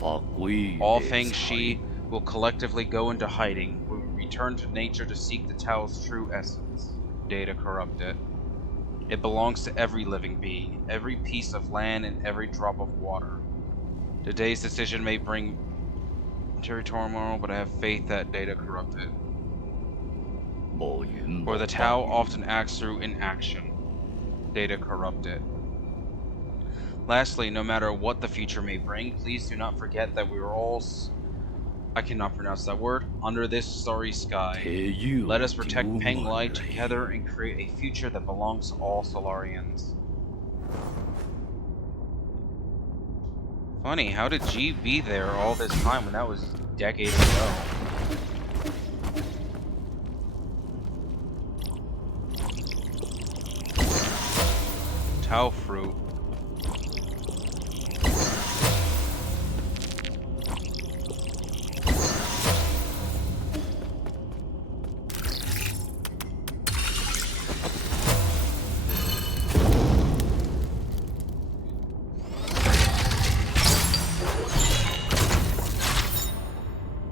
All Fangshi will collectively go into hiding. We will return to nature to seek the Tao's true essence. Data corrupted. It belongs to every living being, every piece of land, and every drop of water. Today's decision may bring turmoil, but I have faith that data corrupted. For the Tao often acts through inaction. Data corrupted. Lastly, no matter what the future may bring, please do not forget that we are all... I cannot pronounce that word. Under this starry sky. Let us protect Penglai together and create a future that belongs to all Solarians. Funny, how did G be there all this time when that was decades ago? Tau fruit.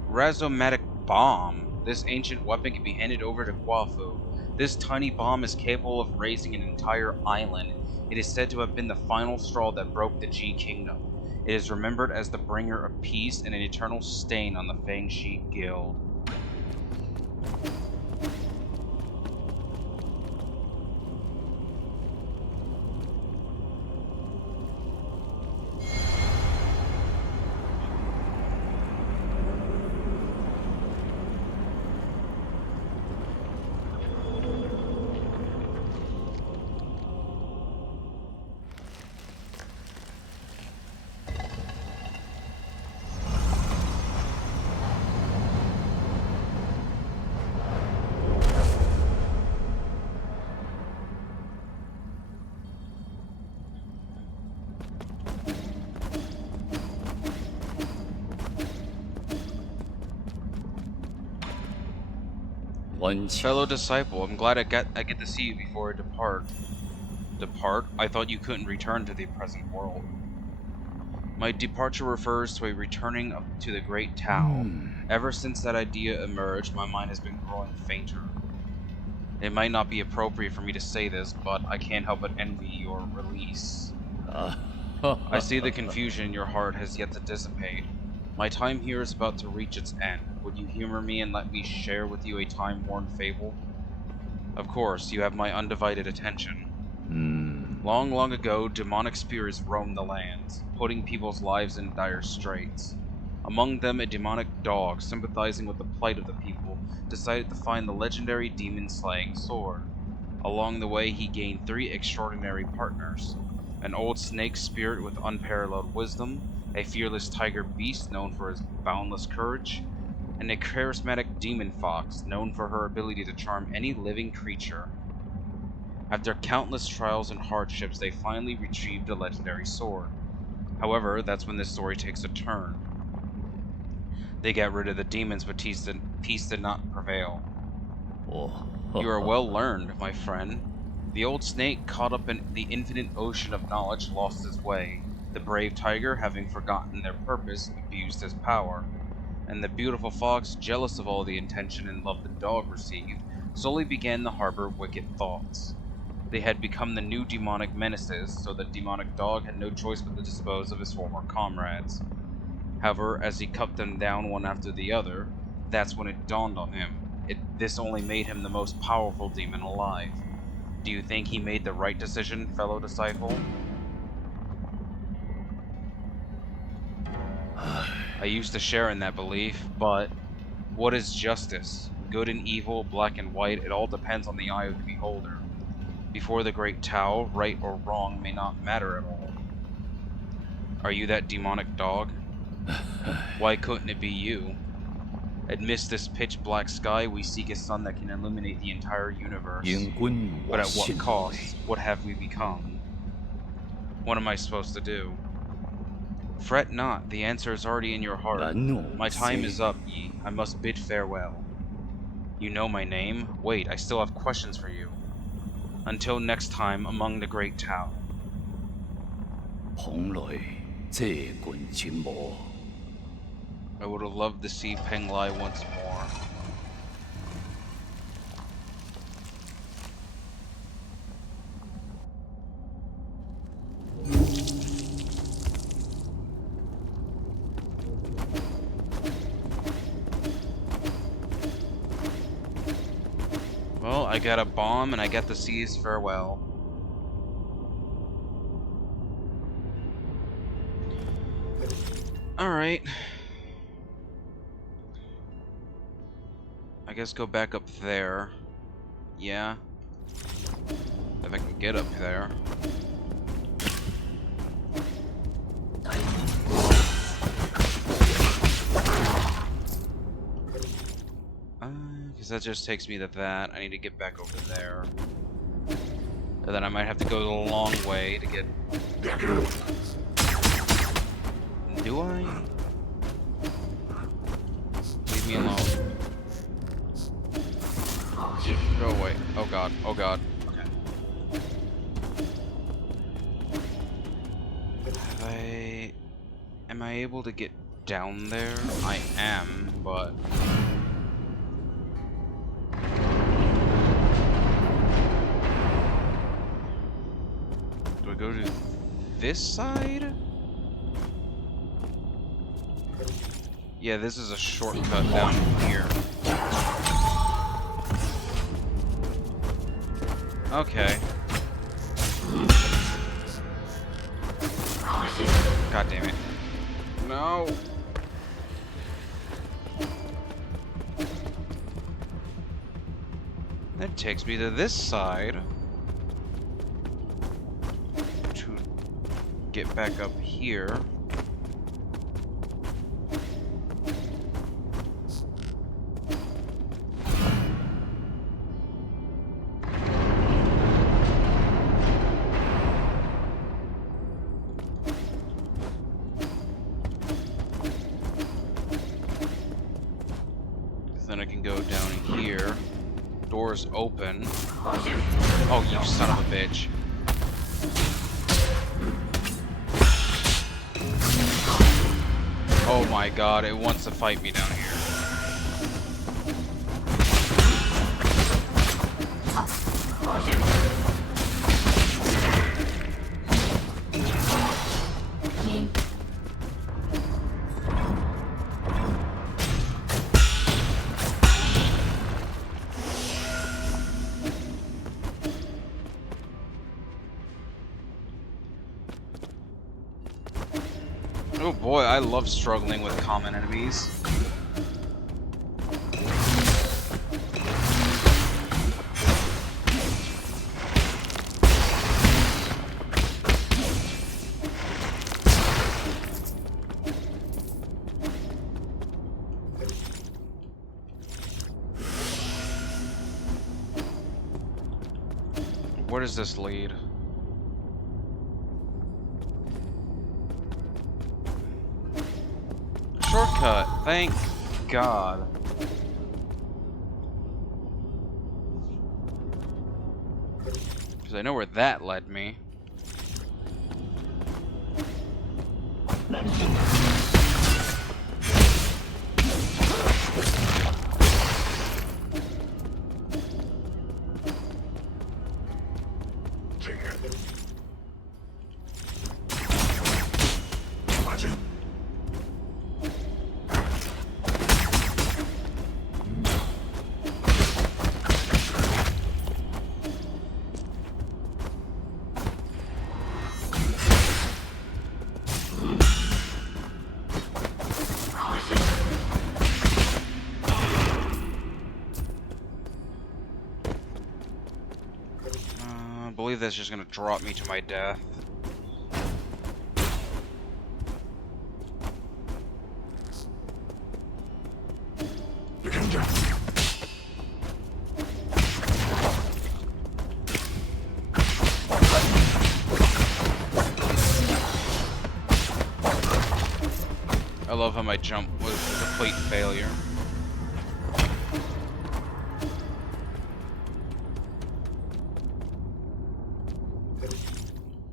Rhizomatic bomb. This ancient weapon can be handed over to Guafu. This tiny bomb is capable of raising an entire island. It is said to have been the final straw that broke the G Kingdom. It is remembered as the bringer of peace and an eternal stain on the Fangshi Guild. Fellow disciple, I'm glad I get to see you before I depart. Depart? I thought you couldn't return to the present world. My departure refers to a returning to the Great Tao. Ever since that idea emerged, my mind has been growing fainter. It might not be appropriate for me to say this, but I can't help but envy your release. I see the confusion in your heart has yet to dissipate. My time here is about to reach its end. Would you humor me and let me share with you a time-worn fable? Of course, you have my undivided attention. Long, long ago, demonic spirits roamed the lands, putting people's lives in dire straits. Among them, a demonic dog, sympathizing with the plight of the people, decided to find the legendary demon-slaying sword. Along the way, he gained 3 extraordinary partners: an old snake spirit with unparalleled wisdom, a fearless tiger beast known for his boundless courage, and a charismatic demon fox known for her ability to charm any living creature. After countless trials and hardships, they finally retrieved the legendary sword. However, that's when this story takes a turn. They got rid of the demons, but peace did not prevail. You are well learned, my friend. The old snake, caught up in the infinite ocean of knowledge, lost his way. The brave tiger, having forgotten their purpose, abused his power. And the beautiful fox, jealous of all the attention and love the dog received, slowly began to harbor wicked thoughts. They had become the new demonic menaces, so the demonic dog had no choice but to dispose of his former comrades. However, as he cut them down one after the other, that's when it dawned on him. this only made him the most powerful demon alive. Do you think he made the right decision, fellow disciple? I used to share in that belief, but what is justice? Good and evil, black and white, it all depends on the eye of the beholder. Before the great Tao, right or wrong may not matter at all. Are you that demonic dog? Why couldn't it be you? Amidst this pitch-black sky, we seek a sun that can illuminate the entire universe. But at what cost? What have we become? What am I supposed to do? Fret not, the answer is already in your heart. My time is up, Yi. I must bid farewell. You know my name? Wait, I still have questions for you. Until next time, among the great Tao. I would have loved to see Peng Lai once more. Well, I got a bomb and I get to see his farewell. Alright. I guess go back up there. Yeah. If I can get up there. Because that just takes me to that. I need to get back over there. And then I might have to go the long way to get... Do I? Leave me alone. Go away. Oh god. Oh god. Okay. Am I able to get down there? I am, but... Do I go to this side? Yeah, this is a shortcut down here. Okay. God damn it. No. That takes me to this side. To get back up here. Then I can go down here. Doors open. Oh, you son of a bitch. Oh my god, it wants to fight me down here. Oh boy, I love struggling with common enemies. Where does this lead? Shortcut, thank God. Because I know where that led me. that's just gonna drop me to my death. I love how my jump was a complete failure.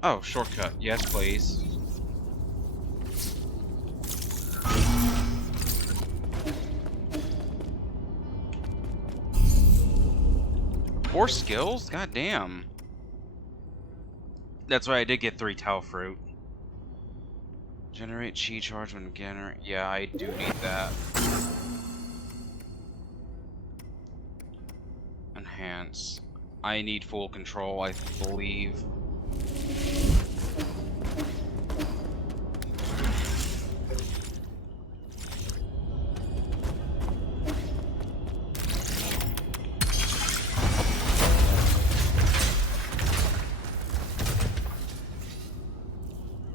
Oh, shortcut. Yes, please. Four skills? God damn. That's right, I did get 3 Tau Fruit. Generate chi charge when generate. Yeah, I do need that. Enhance. I need full control, I believe.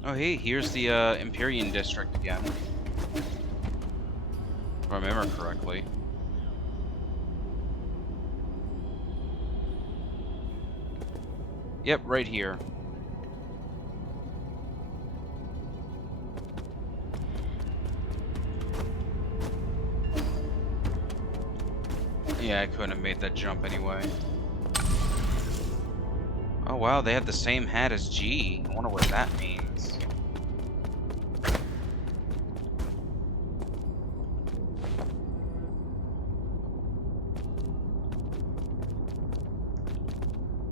Oh hey, here's the Empyrean District again. If I remember correctly. Yep, right here. Yeah, I couldn't have made that jump anyway. Oh wow, they have the same hat as G. I wonder what that means.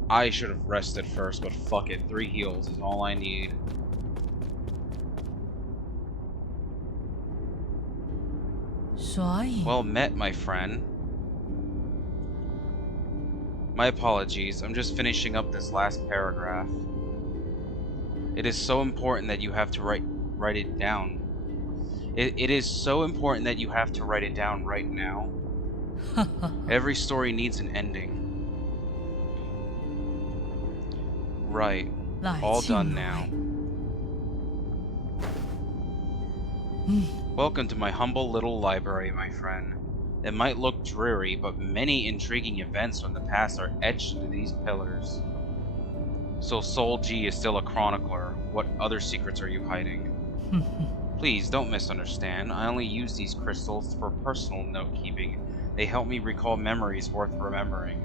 I should have rested first, but fuck it. 3 heals is all I need. Well met, my friend. My apologies, I'm just finishing up this last paragraph. It is so important that you have to write it down. It is so important that you have to write it down right now. Every story needs an ending. Right. All done now. Welcome to my humble little library, my friend. It might look dreary, but many intriguing events from the past are etched into these pillars. So Soul G is still a chronicler. What other secrets are you hiding? Please, don't misunderstand. I only use these crystals for personal note-keeping. They help me recall memories worth remembering.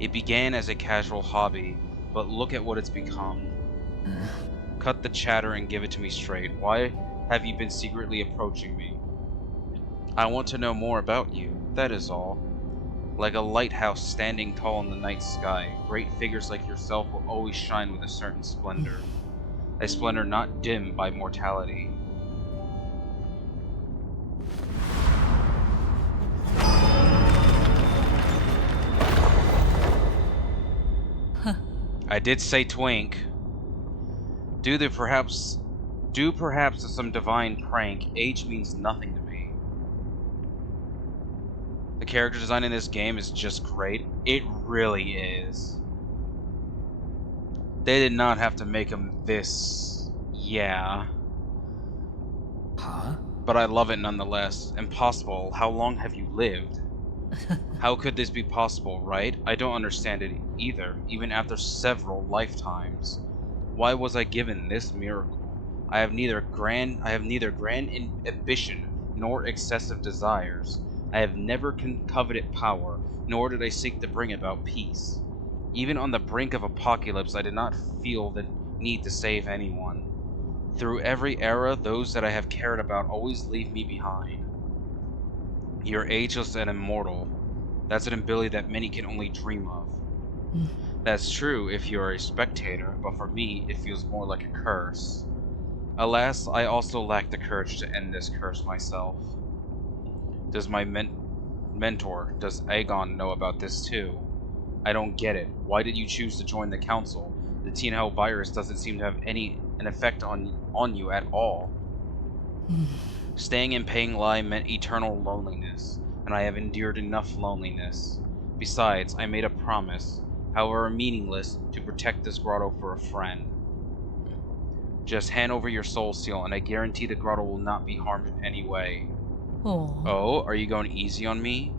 It began as a casual hobby, but look at what it's become. Cut the chatter and give it to me straight. Why have you been secretly approaching me? I want to know more about you, that is all. Like a lighthouse standing tall in the night sky, great figures like yourself will always shine with a certain splendor. A splendor not dimmed by mortality. I did say twink. Due perhaps to some divine prank, age means nothing to me. The character design in this game is just great. It really is. They did not have to make him this. Yeah. Huh? But I love it nonetheless. Impossible. How long have you lived? How could this be possible, right? I don't understand it either, even after several lifetimes. Why was I given this miracle? I have neither grand ambition nor excessive desires. I have never coveted power, nor did I seek to bring about peace. Even on the brink of apocalypse, I did not feel the need to save anyone. Through every era, those that I have cared about always leave me behind. You're ageless and immortal. That's an ability that many can only dream of. That's true if you're a spectator, but for me, it feels more like a curse. Alas, I also lack the courage to end this curse myself. Does my mentor, does Aegon know about this too? I don't get it. Why did you choose to join the council? The Teen Hell virus doesn't seem to have an effect on you at all. Staying in Paying Lie meant eternal loneliness, and I have endured enough loneliness. Besides, I made a promise. however meaningless, to protect this grotto for a friend. Just hand over your soul seal, and I guarantee the grotto will not be harmed in any way. Oh, are you going easy on me?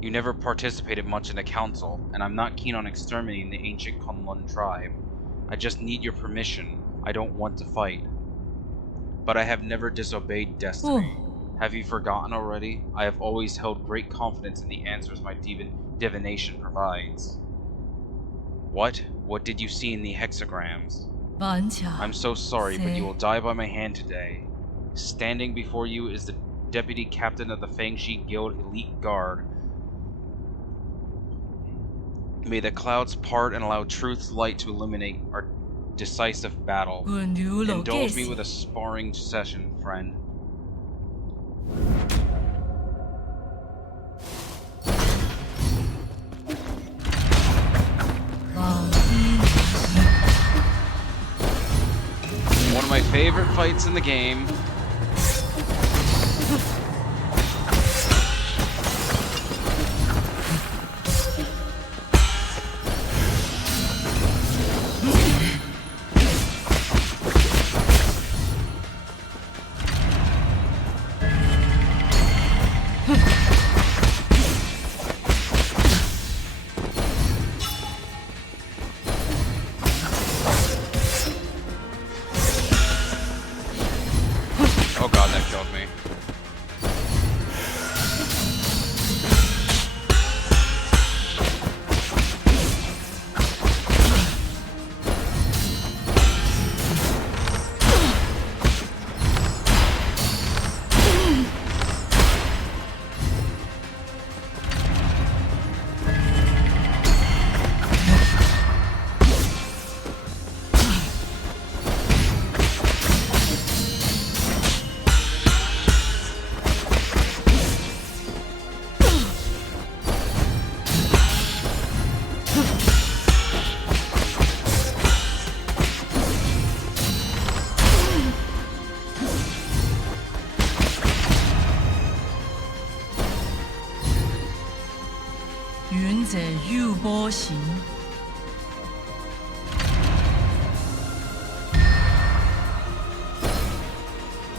You never participated much in the council, and I'm not keen on exterminating the ancient Kunlun tribe. I just need your permission. I don't want to fight. But I have never disobeyed destiny. Have you forgotten already? I have always held great confidence in the answers my divination provides. What? What did you see in the hexagrams? I'm so sorry, but you will die by my hand today. Standing before you is the deputy captain of the Fangshi Guild Elite Guard. May the clouds part and allow truth's light to illuminate our decisive battle. Indulge me with a sparring session, friend. One of my favorite fights in the game. Oh god, that killed me.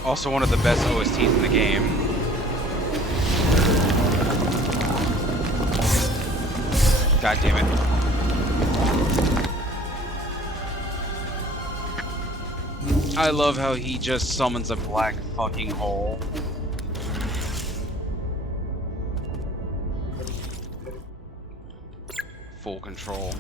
Also one of the best OSTs in the game. God damn it. I love how he just summons a black fucking hole. Full control.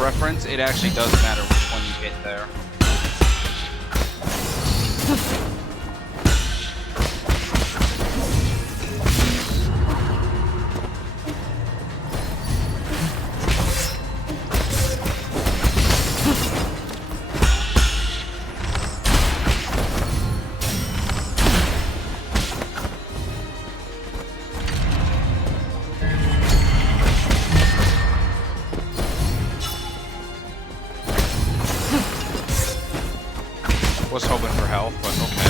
Reference, it actually does matter which one you hit there. Was hoping for health, but okay.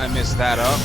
I messed that up.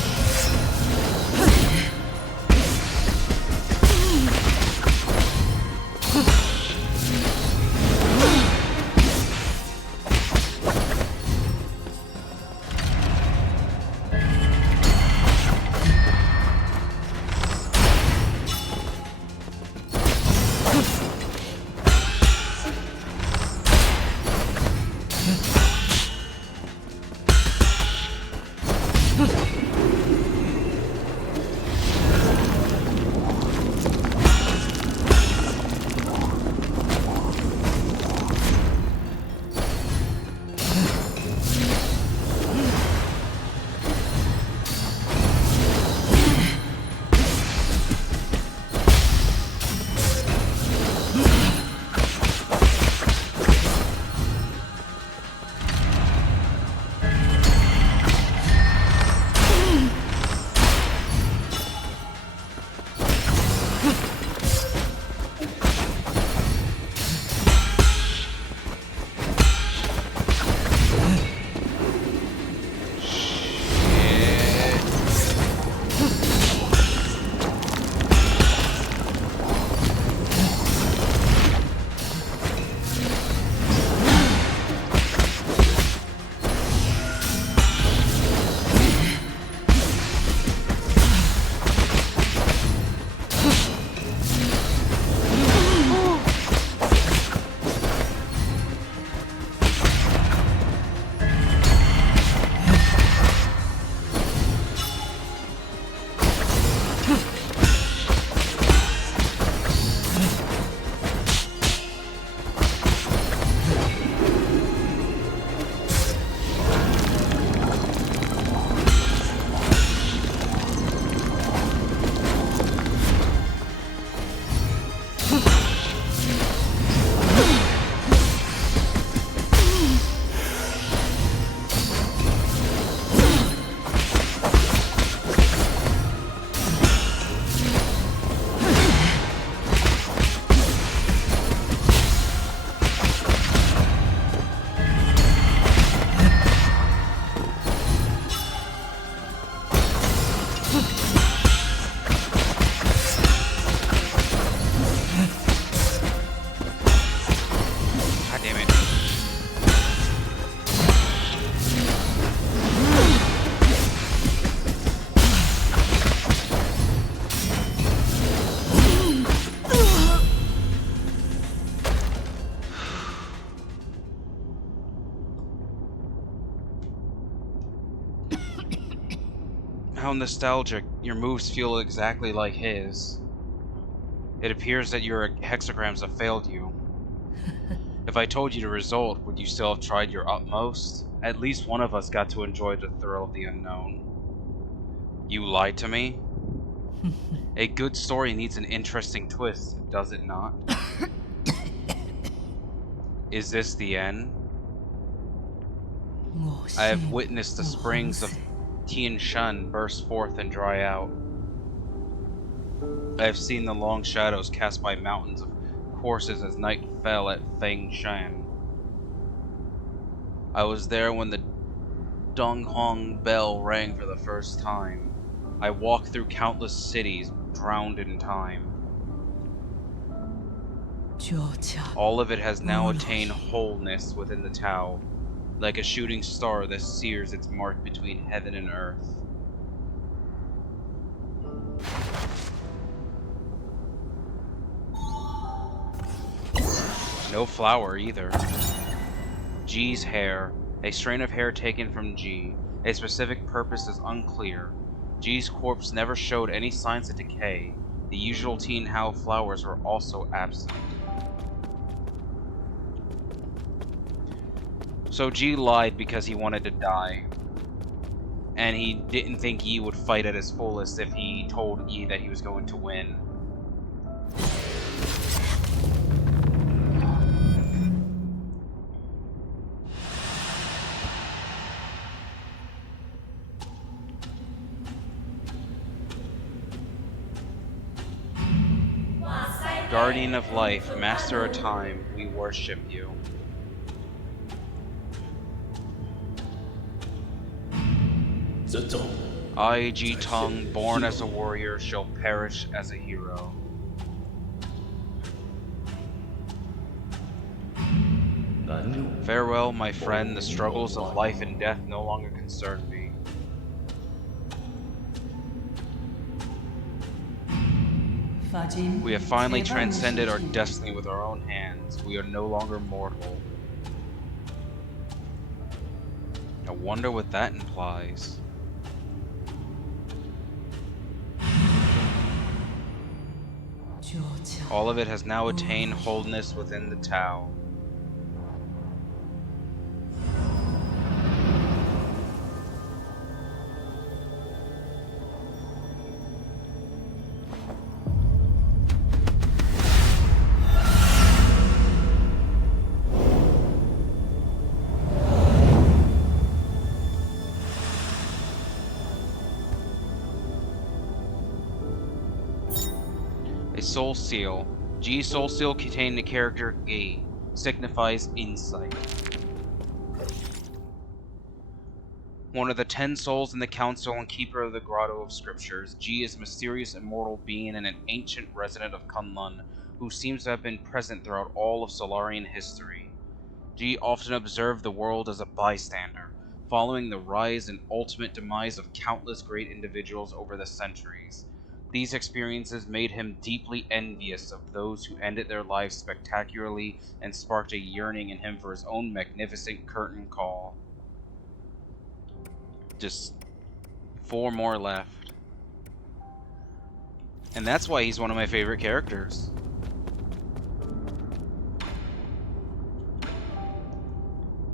How nostalgic. Your moves feel exactly like his. It appears that your hexagrams have failed you. If I told you the result, would you still have tried your utmost? At least one of us got to enjoy the thrill of the unknown. You lied to me? A good story needs an interesting twist, does it not? Is this the end? I have witnessed the springs of Tian Shan burst forth and dry out. I have seen the long shadows cast by mountains of corpses as night fell at Feng Shan. I was there when the Donghong bell rang for the first time. I walked through countless cities, drowned in time. All of it has now attained wholeness within the Tao, like a shooting star that sears its mark between heaven and earth. No flower either. G's hair. A strain of hair taken from G. A specific purpose is unclear. G's corpse never showed any signs of decay. The usual Teen Hao flowers were also absent. So G lied because he wanted to die. And he didn't think Yi would fight at his fullest if he told Yi that he was going to win. Guardian of life, master of time, we worship you. I, Ji Tong, born as a warrior, shall perish as a hero. Farewell, my friend, the struggles of life and death no longer concern me. We have finally transcended our destiny with our own hands. We are no longer mortal. I wonder what that implies. All of it has now attained wholeness within the Tao. A soul seal. G soul seal containing the character G signifies insight. One of the 10 souls in the council and keeper of the grotto of scriptures, G is a mysterious immortal being and an ancient resident of Kunlun who seems to have been present throughout all of Solarian history. G often observed the world as a bystander, following the rise and ultimate demise of countless great individuals over the centuries. These experiences made him deeply envious of those who ended their lives spectacularly and sparked a yearning in him for his own magnificent curtain call. Just 4 more left. And that's why he's one of my favorite characters.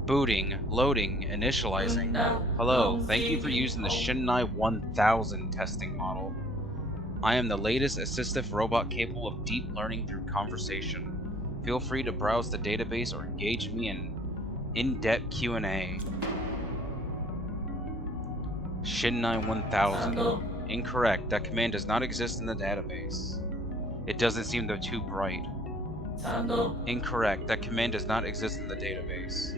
Booting, loading, initializing. Hello, thank you for using the Shinnai 1000 testing model. I am the latest assistive robot capable of deep learning through conversation. Feel free to browse the database or engage me in in-depth Q&A. Shinnai 1000. Incorrect. That command does not exist in the database. It doesn't seem too bright. Incorrect. That command does not exist in the database.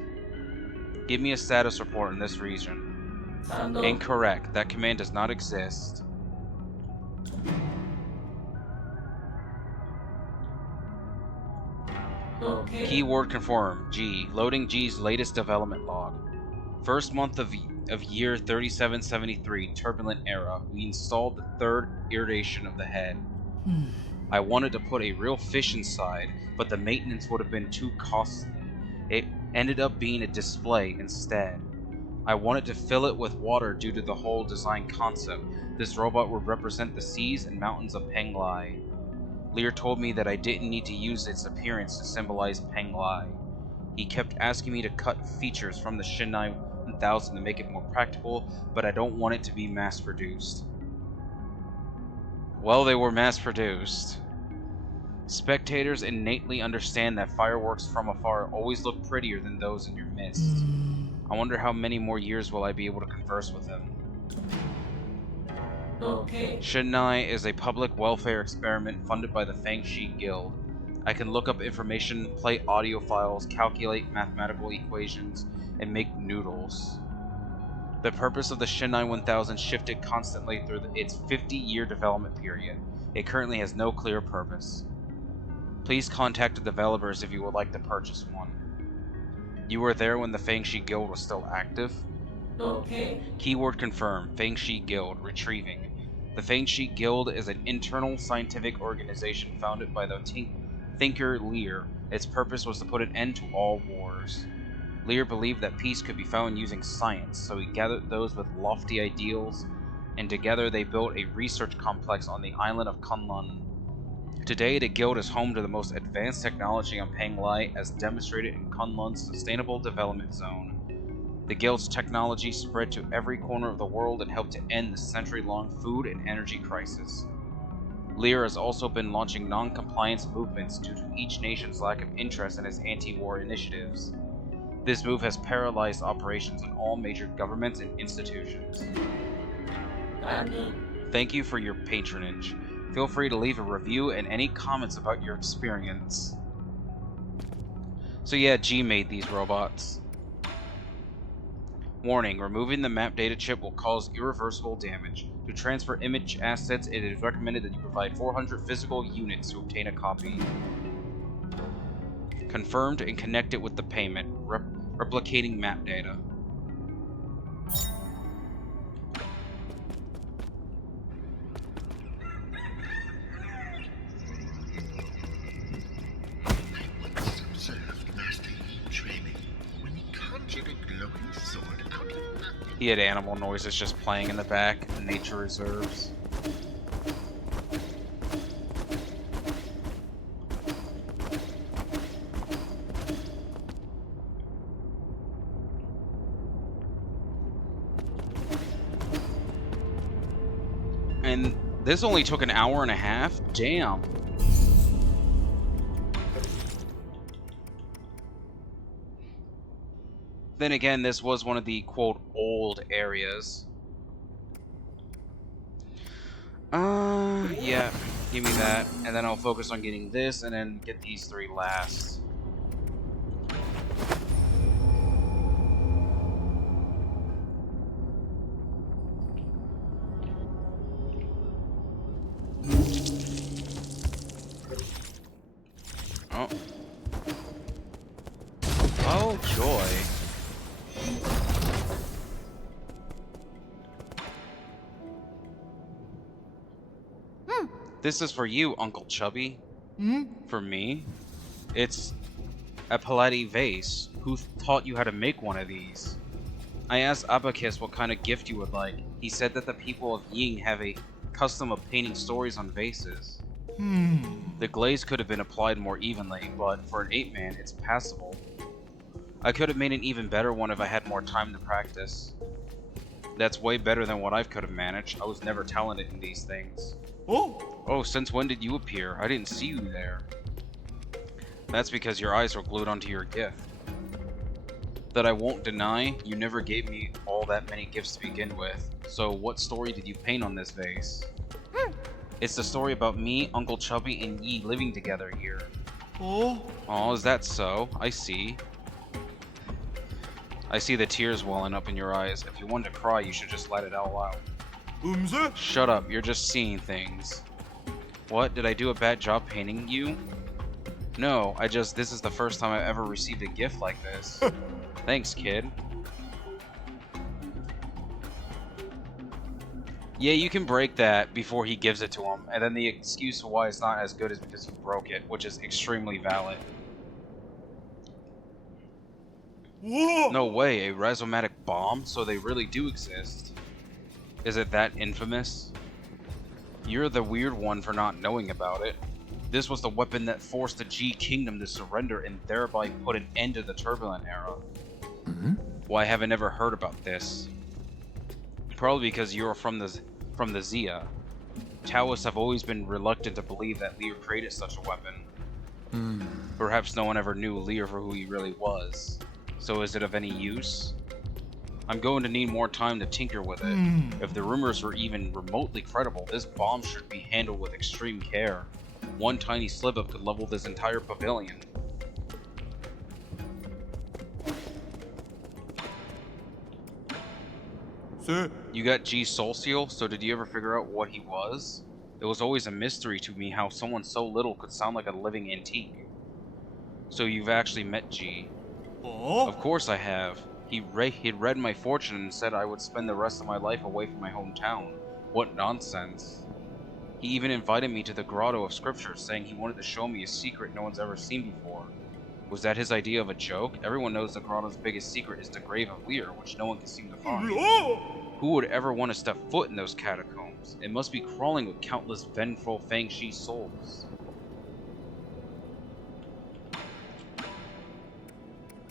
Give me a status report in this region. Incorrect. That command does not exist. Keyword confirm. G. Loading G's latest development log. First month of year 3773, turbulent era. We installed the 3rd iteration of the head. I wanted to put a real fish inside, but the maintenance would have been too costly. It ended up being a display instead. I wanted to fill it with water due to the whole design concept. This robot would represent the seas and mountains of Penglai. Lear told me that I didn't need to use its appearance to symbolize Penglai. He kept asking me to cut features from the Shinnai 1000 to make it more practical, but I don't want it to be mass-produced. Well, they were mass-produced. Spectators innately understand that fireworks from afar always look prettier than those in your midst. I wonder how many more years will I be able to converse with him. Shinnai is a public welfare experiment funded by the Fangshi Guild. I can look up information, play audio files, calculate mathematical equations, and make noodles. The purpose of the Shinnai 1000 shifted constantly through its 50-year development period. It currently has no clear purpose. Please contact the developers if you would like to purchase one. You were there when the Fangshi Guild was still active? Keyword confirmed. Fangshi Guild. Retrieving. The Fangshi Guild is an internal scientific organization founded by the thinker Lear. Its purpose was to put an end to all wars. Lear believed that peace could be found using science, so he gathered those with lofty ideals, and together they built a research complex on the island of Kunlun. Today, the Guild is home to the most advanced technology on Penglai, as demonstrated in Kunlun's Sustainable Development Zone. The Guild's technology spread to every corner of the world and helped to end the century-long food and energy crisis. Lear has also been launching non-compliance movements due to each nation's lack of interest in its anti-war initiatives. This move has paralyzed operations in all major governments and institutions. Thank you for your patronage. Feel free to leave a review and any comments about your experience. So yeah, G made these robots. Warning, removing the map data chip will cause irreversible damage. To transfer image assets, it is recommended that you provide 400 physical units to obtain a copy. Confirmed and connect it with the payment. Replicating map data. He had animal noises just playing in the back, the nature reserves. And this only took an hour and a half? Damn. Then again, this was one of the, quote, old areas. Yeah, give me that. And then I'll focus on getting this, and then get these 3 last. Oh. Oh, joy. This is for you, Uncle Chubby. For me? It's a Pt8 vase. Who taught you how to make one of these? I asked Abacus what kind of gift you would like. He said that the people of Ying have a custom of painting stories on vases. The glaze could have been applied more evenly, but for an 8-man, it's passable. I could have made an even better one if I had more time to practice. That's way better than what I could have managed. I was never talented in these things. Oh, since when did you appear? I didn't see you there. That's because your eyes were glued onto your gift. That I won't deny, you never gave me all that many gifts to begin with. So what story did you paint on this vase? It's the story about me, Uncle Chubby, and Yi living together here. Oh, is that so? I see. I see the tears welling up in your eyes. If you wanted to cry, you should just let it all out. Shut up, you're just seeing things. What, did I do a bad job painting you? No, this is the first time I've ever received a gift like this. Thanks, kid. Yeah, you can break that before he gives it to him, and then the excuse for why it's not as good is because you broke it, which is extremely valid. No way, a rhizomatic bomb? So they really do exist. Is it that infamous? You're the weird one for not knowing about it. This was the weapon that forced the G Kingdom to surrender and thereby put an end to the Turbulent Era. Why haven't I ever heard about this? Probably because you're from the Zia. Taoists have always been reluctant to believe that Lear created such a weapon. Perhaps no one ever knew Lear for who he really was. So is it of any use? I'm going to need more time to tinker with it. If the rumors were even remotely credible, this bomb should be handled with extreme care. One tiny slip-up could level this entire pavilion. Sir. You got G Soul Seal, so did you ever figure out what he was? It was always a mystery to me how someone so little could sound like a living antique. So you've actually met G. Of course I have. He'd read my fortune and said I would spend the rest of my life away from my hometown. What nonsense. He even invited me to the Grotto of Scripture, saying he wanted to show me a secret no one's ever seen before. Was that his idea of a joke? Everyone knows the Grotto's biggest secret is the Grave of Lear, which no one can seem to find. Who would ever want to step foot in those catacombs? It must be crawling with countless vengeful Fangshi souls.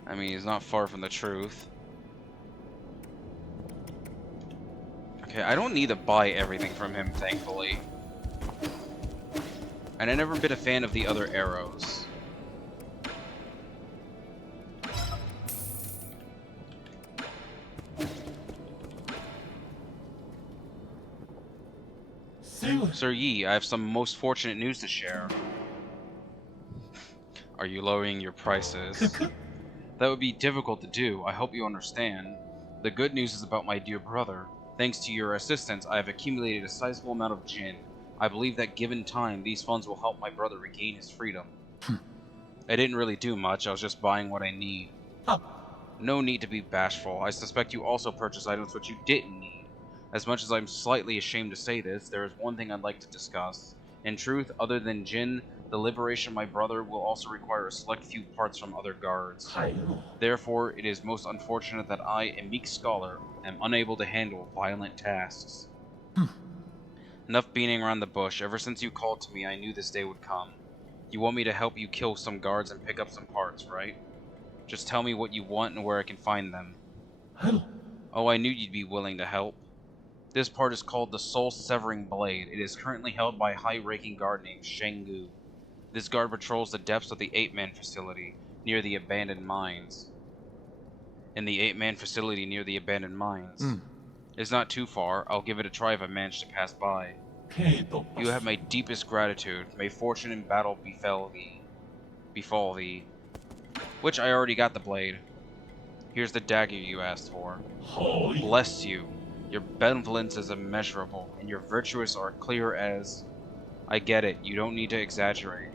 I mean, he's not far from the truth. Okay, I don't need to buy everything from him, thankfully. And I've never been a fan of the other arrows. Sir Yi, I have some most fortunate news to share. Are you lowering your prices? That would be difficult to do. I hope you understand. The good news is about my dear brother. Thanks to your assistance, I have accumulated a sizable amount of gin. I believe that given time, these funds will help my brother regain his freedom. I didn't really do much, I was just buying what I need. No need to be bashful. I suspect you also purchased items which you didn't need. As much as I'm slightly ashamed to say this, there is one thing I'd like to discuss. In truth, other than gin, the liberation of my brother will also require a select few parts from other guards. Therefore, it is most unfortunate that I, a meek scholar, am unable to handle violent tasks. Enough beating around the bush. Ever since you called to me, I knew this day would come. You want me to help you kill some guards and pick up some parts, right? Just tell me what you want and where I can find them. Oh, I knew you'd be willing to help. This part is called the Soul-Severing Blade. It is currently held by a high-ranking guard named Shengu. This guard patrols the depths of the 8-man facility near the abandoned mines. It's not too far. I'll give it a try if I manage to pass by. You have my deepest gratitude. May fortune in battle befall thee. Which I already got the blade. Here's the dagger you asked for. Bless you. Your benevolence is immeasurable, and your virtues are clear as... I get it, you don't need to exaggerate.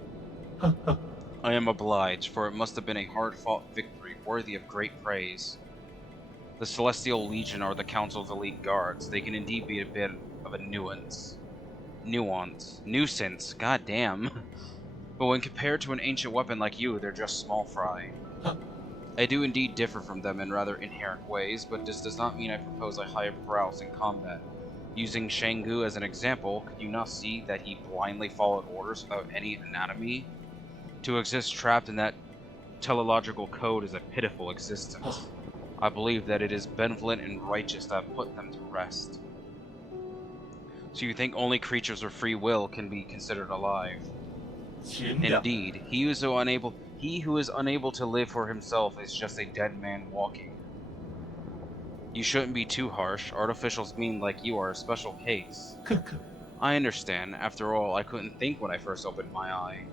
I am obliged, for it must have been a hard-fought victory worthy of great praise. The Celestial Legion are the Council's elite guards. They can indeed be a bit of a nuisance. God damn. But when compared to an ancient weapon like you, they're just small fry. I do indeed differ from them in rather inherent ways, but this does not mean I propose a higher prowess in combat. Using Shengu as an example, could you not see that he blindly followed orders without any anatomy? To exist trapped in that teleological code is a pitiful existence. I believe that it is benevolent and righteous to have put them to rest. So you think only creatures of free will can be considered alive? Indeed, he who is unable to live for himself is just a dead man walking. You shouldn't be too harsh. Artificials being like you are a special case. I understand. After all, I couldn't think when I first opened my eye.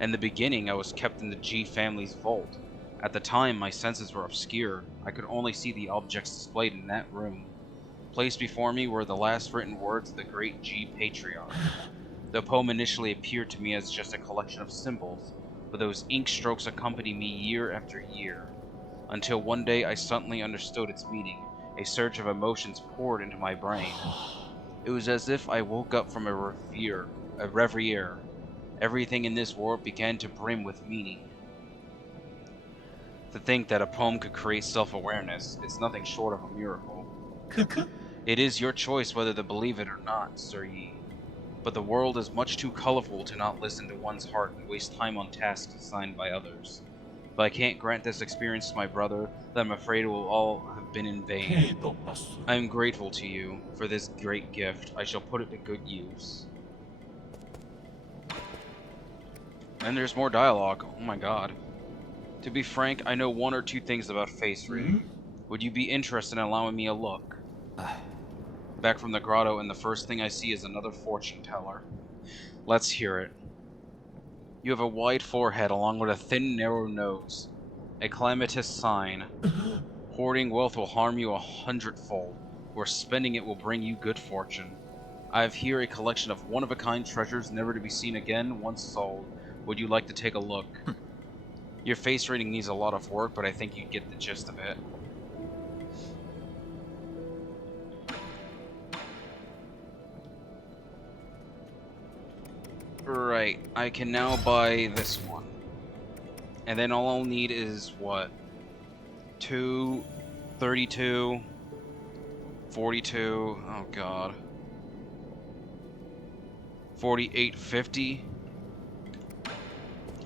In the beginning, I was kept in the G family's vault. At the time, my senses were obscured. I could only see the objects displayed in that room. Placed before me were the last written words of the great G patriarch. The poem initially appeared to me as just a collection of symbols, but those ink strokes accompanied me year after year, until one day I suddenly understood its meaning. A surge of emotions poured into my brain. It was as if I woke up from a reverie. Everything in this world began to brim with meaning. To think that a poem could create self-awareness, it's nothing short of a miracle. It is your choice whether to believe it or not, Sir Yi. But the world is much too colorful to not listen to one's heart and waste time on tasks assigned by others. If I can't grant this experience to my brother, then I'm afraid it will all have been in vain. I am grateful to you for this great gift. I shall put it to good use. And there's more dialogue. Oh my god. To be frank, I know one or two things about face reading. Would you be interested in allowing me a look? Back from the grotto, and the first thing I see is another fortune teller. Let's hear it. You have a wide forehead along with a thin, narrow nose. A calamitous sign. Hoarding wealth will harm you 100-fold, where spending it will bring you good fortune. I have here a collection of one-of-a-kind treasures never to be seen again once sold. Would you like to take a look? Your face reading needs a lot of work, but I think you'd get the gist of it. Right, I can now buy this one. And then all I'll need is, what? 2, 32, 42, oh god. 48.50.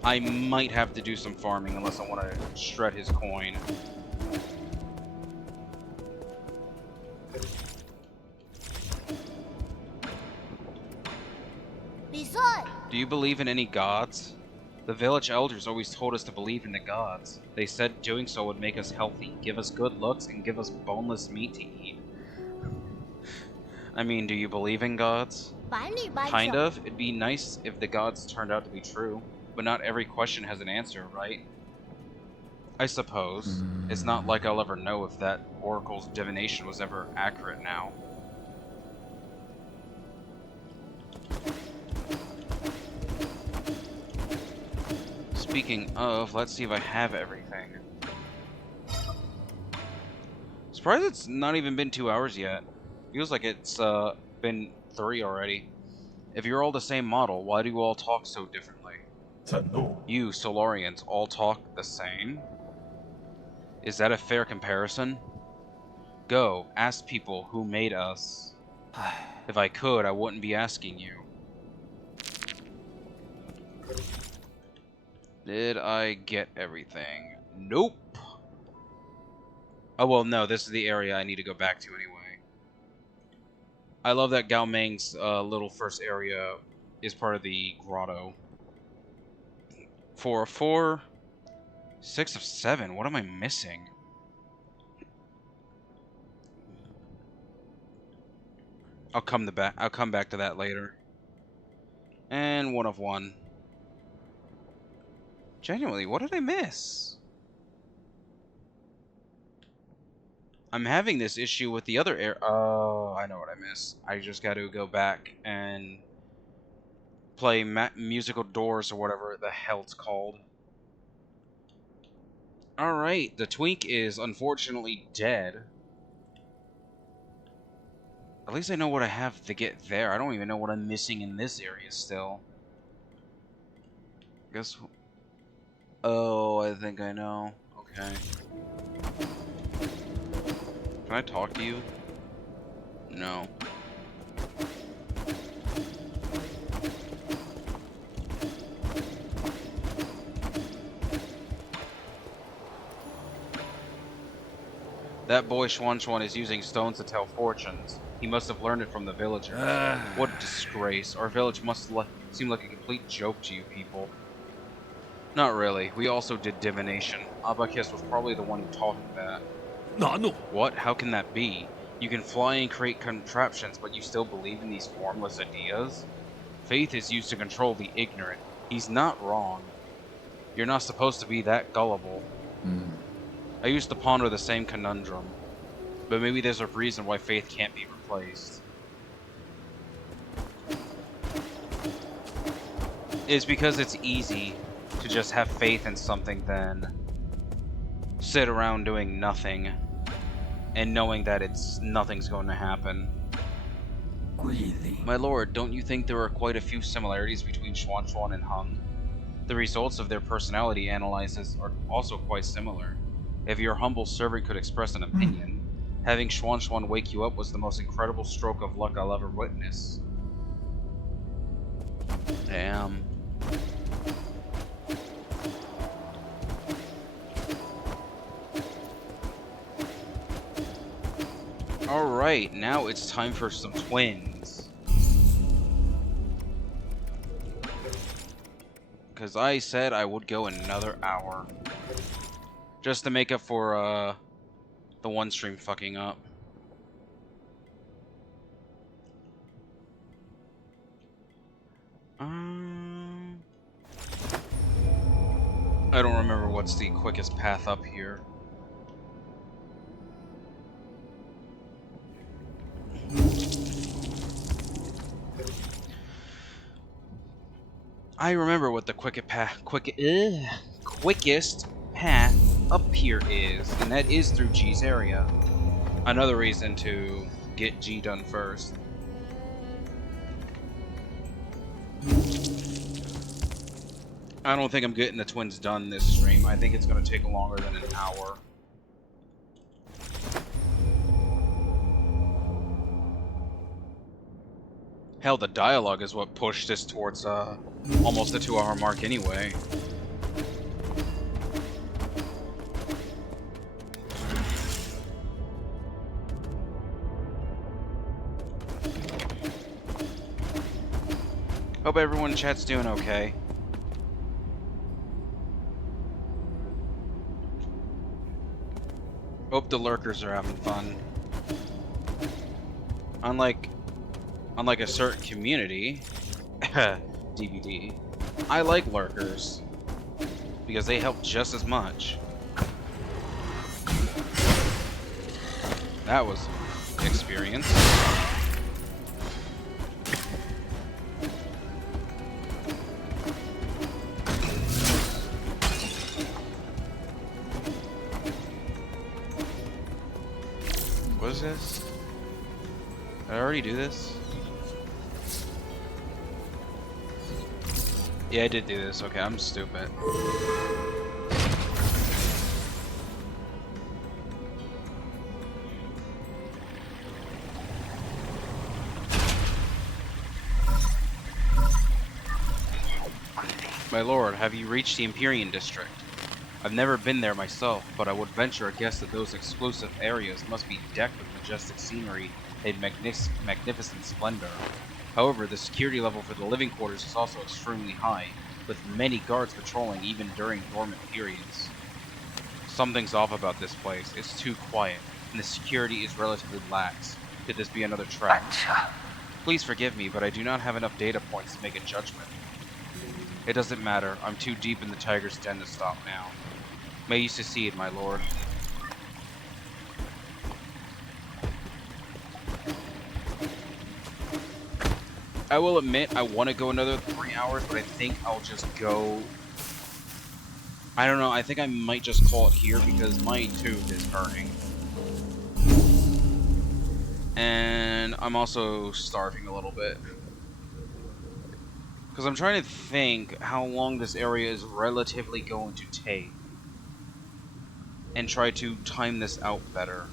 I might have to do some farming unless I want to shred his coin. Do you believe in any gods? The village elders always told us to believe in the gods. They said doing so would make us healthy, give us good looks, and give us boneless meat to eat. I mean, do you believe in gods? Kind of. It'd be nice if the gods turned out to be true, but not every question has an answer, right? I suppose. It's not like I'll ever know if that oracle's divination was ever accurate now. Speaking of, let's see if I have everything. Surprised it's not even been 2 hours yet. Feels like it's been 3 already. If you're all the same model, why do you all talk so differently? You, Solarians, all talk the same? Is that a fair comparison? Go, ask people who made us. If I could, I wouldn't be asking you. Did I get everything? Nope. Oh, well, no, this is the area I need to go back to anyway. I love that Gao Meng's little first area is part of the grotto. 4 of 4. 6 of 7. What am I missing? I'll come back to that later. And 1 of 1. Genuinely, what did I miss? I'm having this issue with the other air. Oh, I know what I missed. I just got to go back and play musical doors or whatever the hell it's called. Alright, the twink is unfortunately dead. At least I know what I have to get there. I don't even know what I'm missing in this area still. Guess. Oh, I think I know. Okay. Can I talk to you? No. That boy Schwan is using stones to tell fortunes. He must have learned it from the villagers. What a disgrace. Our village must seem like a complete joke to you people. Not really. We also did divination. Abacus was probably the one who taught him that. No. What? How can that be? You can fly and create contraptions, but you still believe in these formless ideas? Faith is used to control the ignorant. He's not wrong. You're not supposed to be that gullible. I used to ponder the same conundrum. But maybe there's a reason why faith can't be replaced. It's because it's easy to just have faith in something than sit around doing nothing and knowing that nothing's going to happen. Really? My lord, don't you think there are quite a few similarities between Xuan and Hung? The results of their personality analyses are also quite similar. If your humble servant could express an opinion, having Xuan wake you up was the most incredible stroke of luck I'll ever witness. Damn. Alright, now it's time for some twins. Because I said I would go another hour. Just to make up for, the one stream fucking up. I don't remember what's the quickest path up here. I remember what the quickest path up here is, and that is through G's area. Another reason to get G done first. I don't think I'm getting the twins done this stream. I think it's going to take longer than an hour. Hell, the dialogue is what pushed us towards almost the 2-hour mark anyway. Hope everyone in chat's doing okay. Hope the lurkers are having fun. Unlike a certain community, DVD, I like lurkers because they help just as much. That was experience. What is this? Did I already do this? Yeah, I did do this. Okay, I'm stupid. My lord, have you reached the Empyrean district? I've never been there myself, but I would venture a guess that those exclusive areas must be decked with majestic scenery and magnificent splendor. However, the security level for the living quarters is also extremely high, with many guards patrolling even during dormant periods. Something's off about this place. It's too quiet, and the security is relatively lax. Could this be another trap? Please forgive me, but I do not have enough data points to make a judgment. It doesn't matter. I'm too deep in the tiger's den to stop now. May you succeed, my lord. I will admit I want to go another 3 hours, but I think I'll just go... I don't know, I think I might just call it here because my tooth is hurting. And I'm also starving a little bit. Because I'm trying to think how long this area is relatively going to take. And try to time this out better.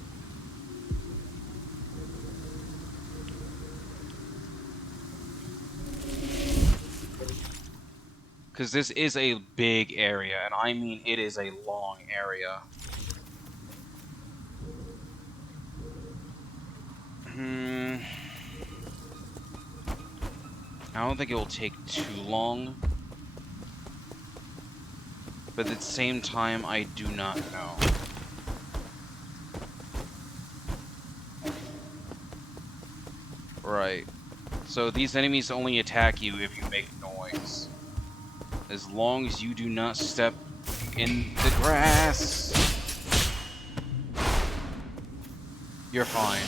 Because this is a big area, and I mean it is a long area. I don't think it will take too long. But at the same time, I do not know. Right. So these enemies only attack you if you make noise. As long as you do not step in the grass, you're fine.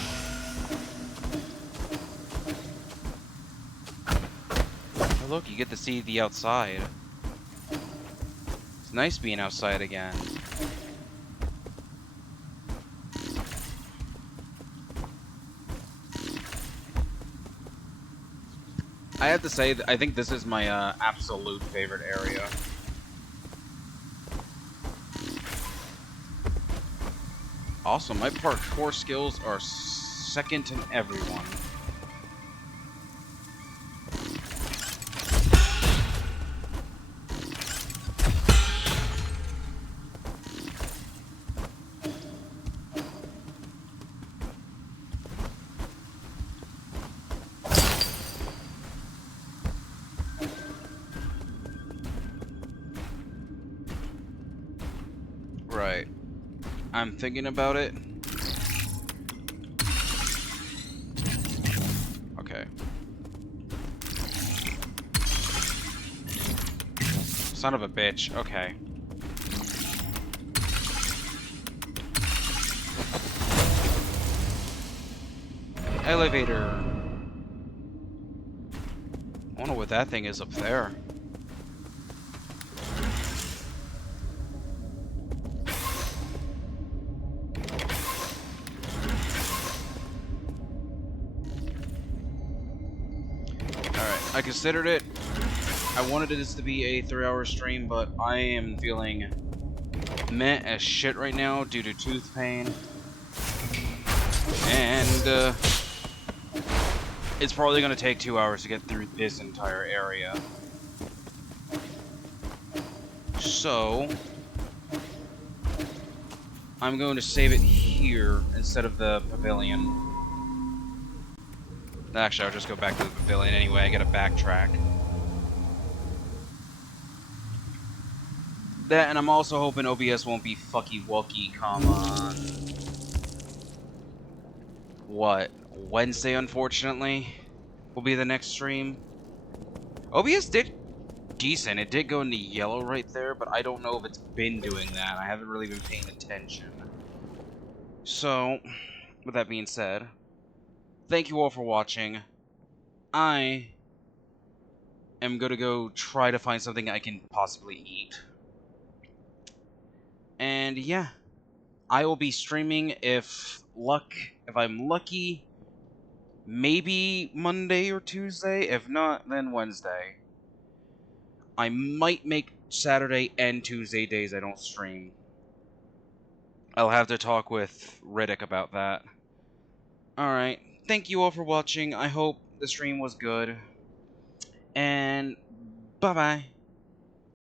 Oh, look, you get to see the outside. It's nice being outside again. I have to say, I think this is my absolute favorite area. Awesome, my parkour skills are second to everyone. Right. I'm thinking about it. Okay. Son of a bitch. Okay. Elevator. I wonder what that thing is up there. I considered it. I wanted this to be a 3-hour stream, but I am feeling meh as shit right now due to tooth pain. And it's probably going to take 2 hours to get through this entire area. So I'm going to save it here instead of the pavilion. Actually, I'll just go back to the pavilion anyway. I gotta backtrack. That, and I'm also hoping OBS won't be fucky-wucky, comma... What? Wednesday, unfortunately, will be the next stream. OBS did decent. It did go into yellow right there, but I don't know if it's been doing that. I haven't really been paying attention. So, with that being said, thank you all for watching. I am gonna go try to find something I can possibly eat. And yeah, I will be streaming if I'm lucky, maybe Monday or Tuesday. If not, then Wednesday. I might make Saturday and Tuesday days I don't stream. I'll have to talk with Riddick about that. Alright, thank you all for watching. I hope the stream was good. And bye-bye.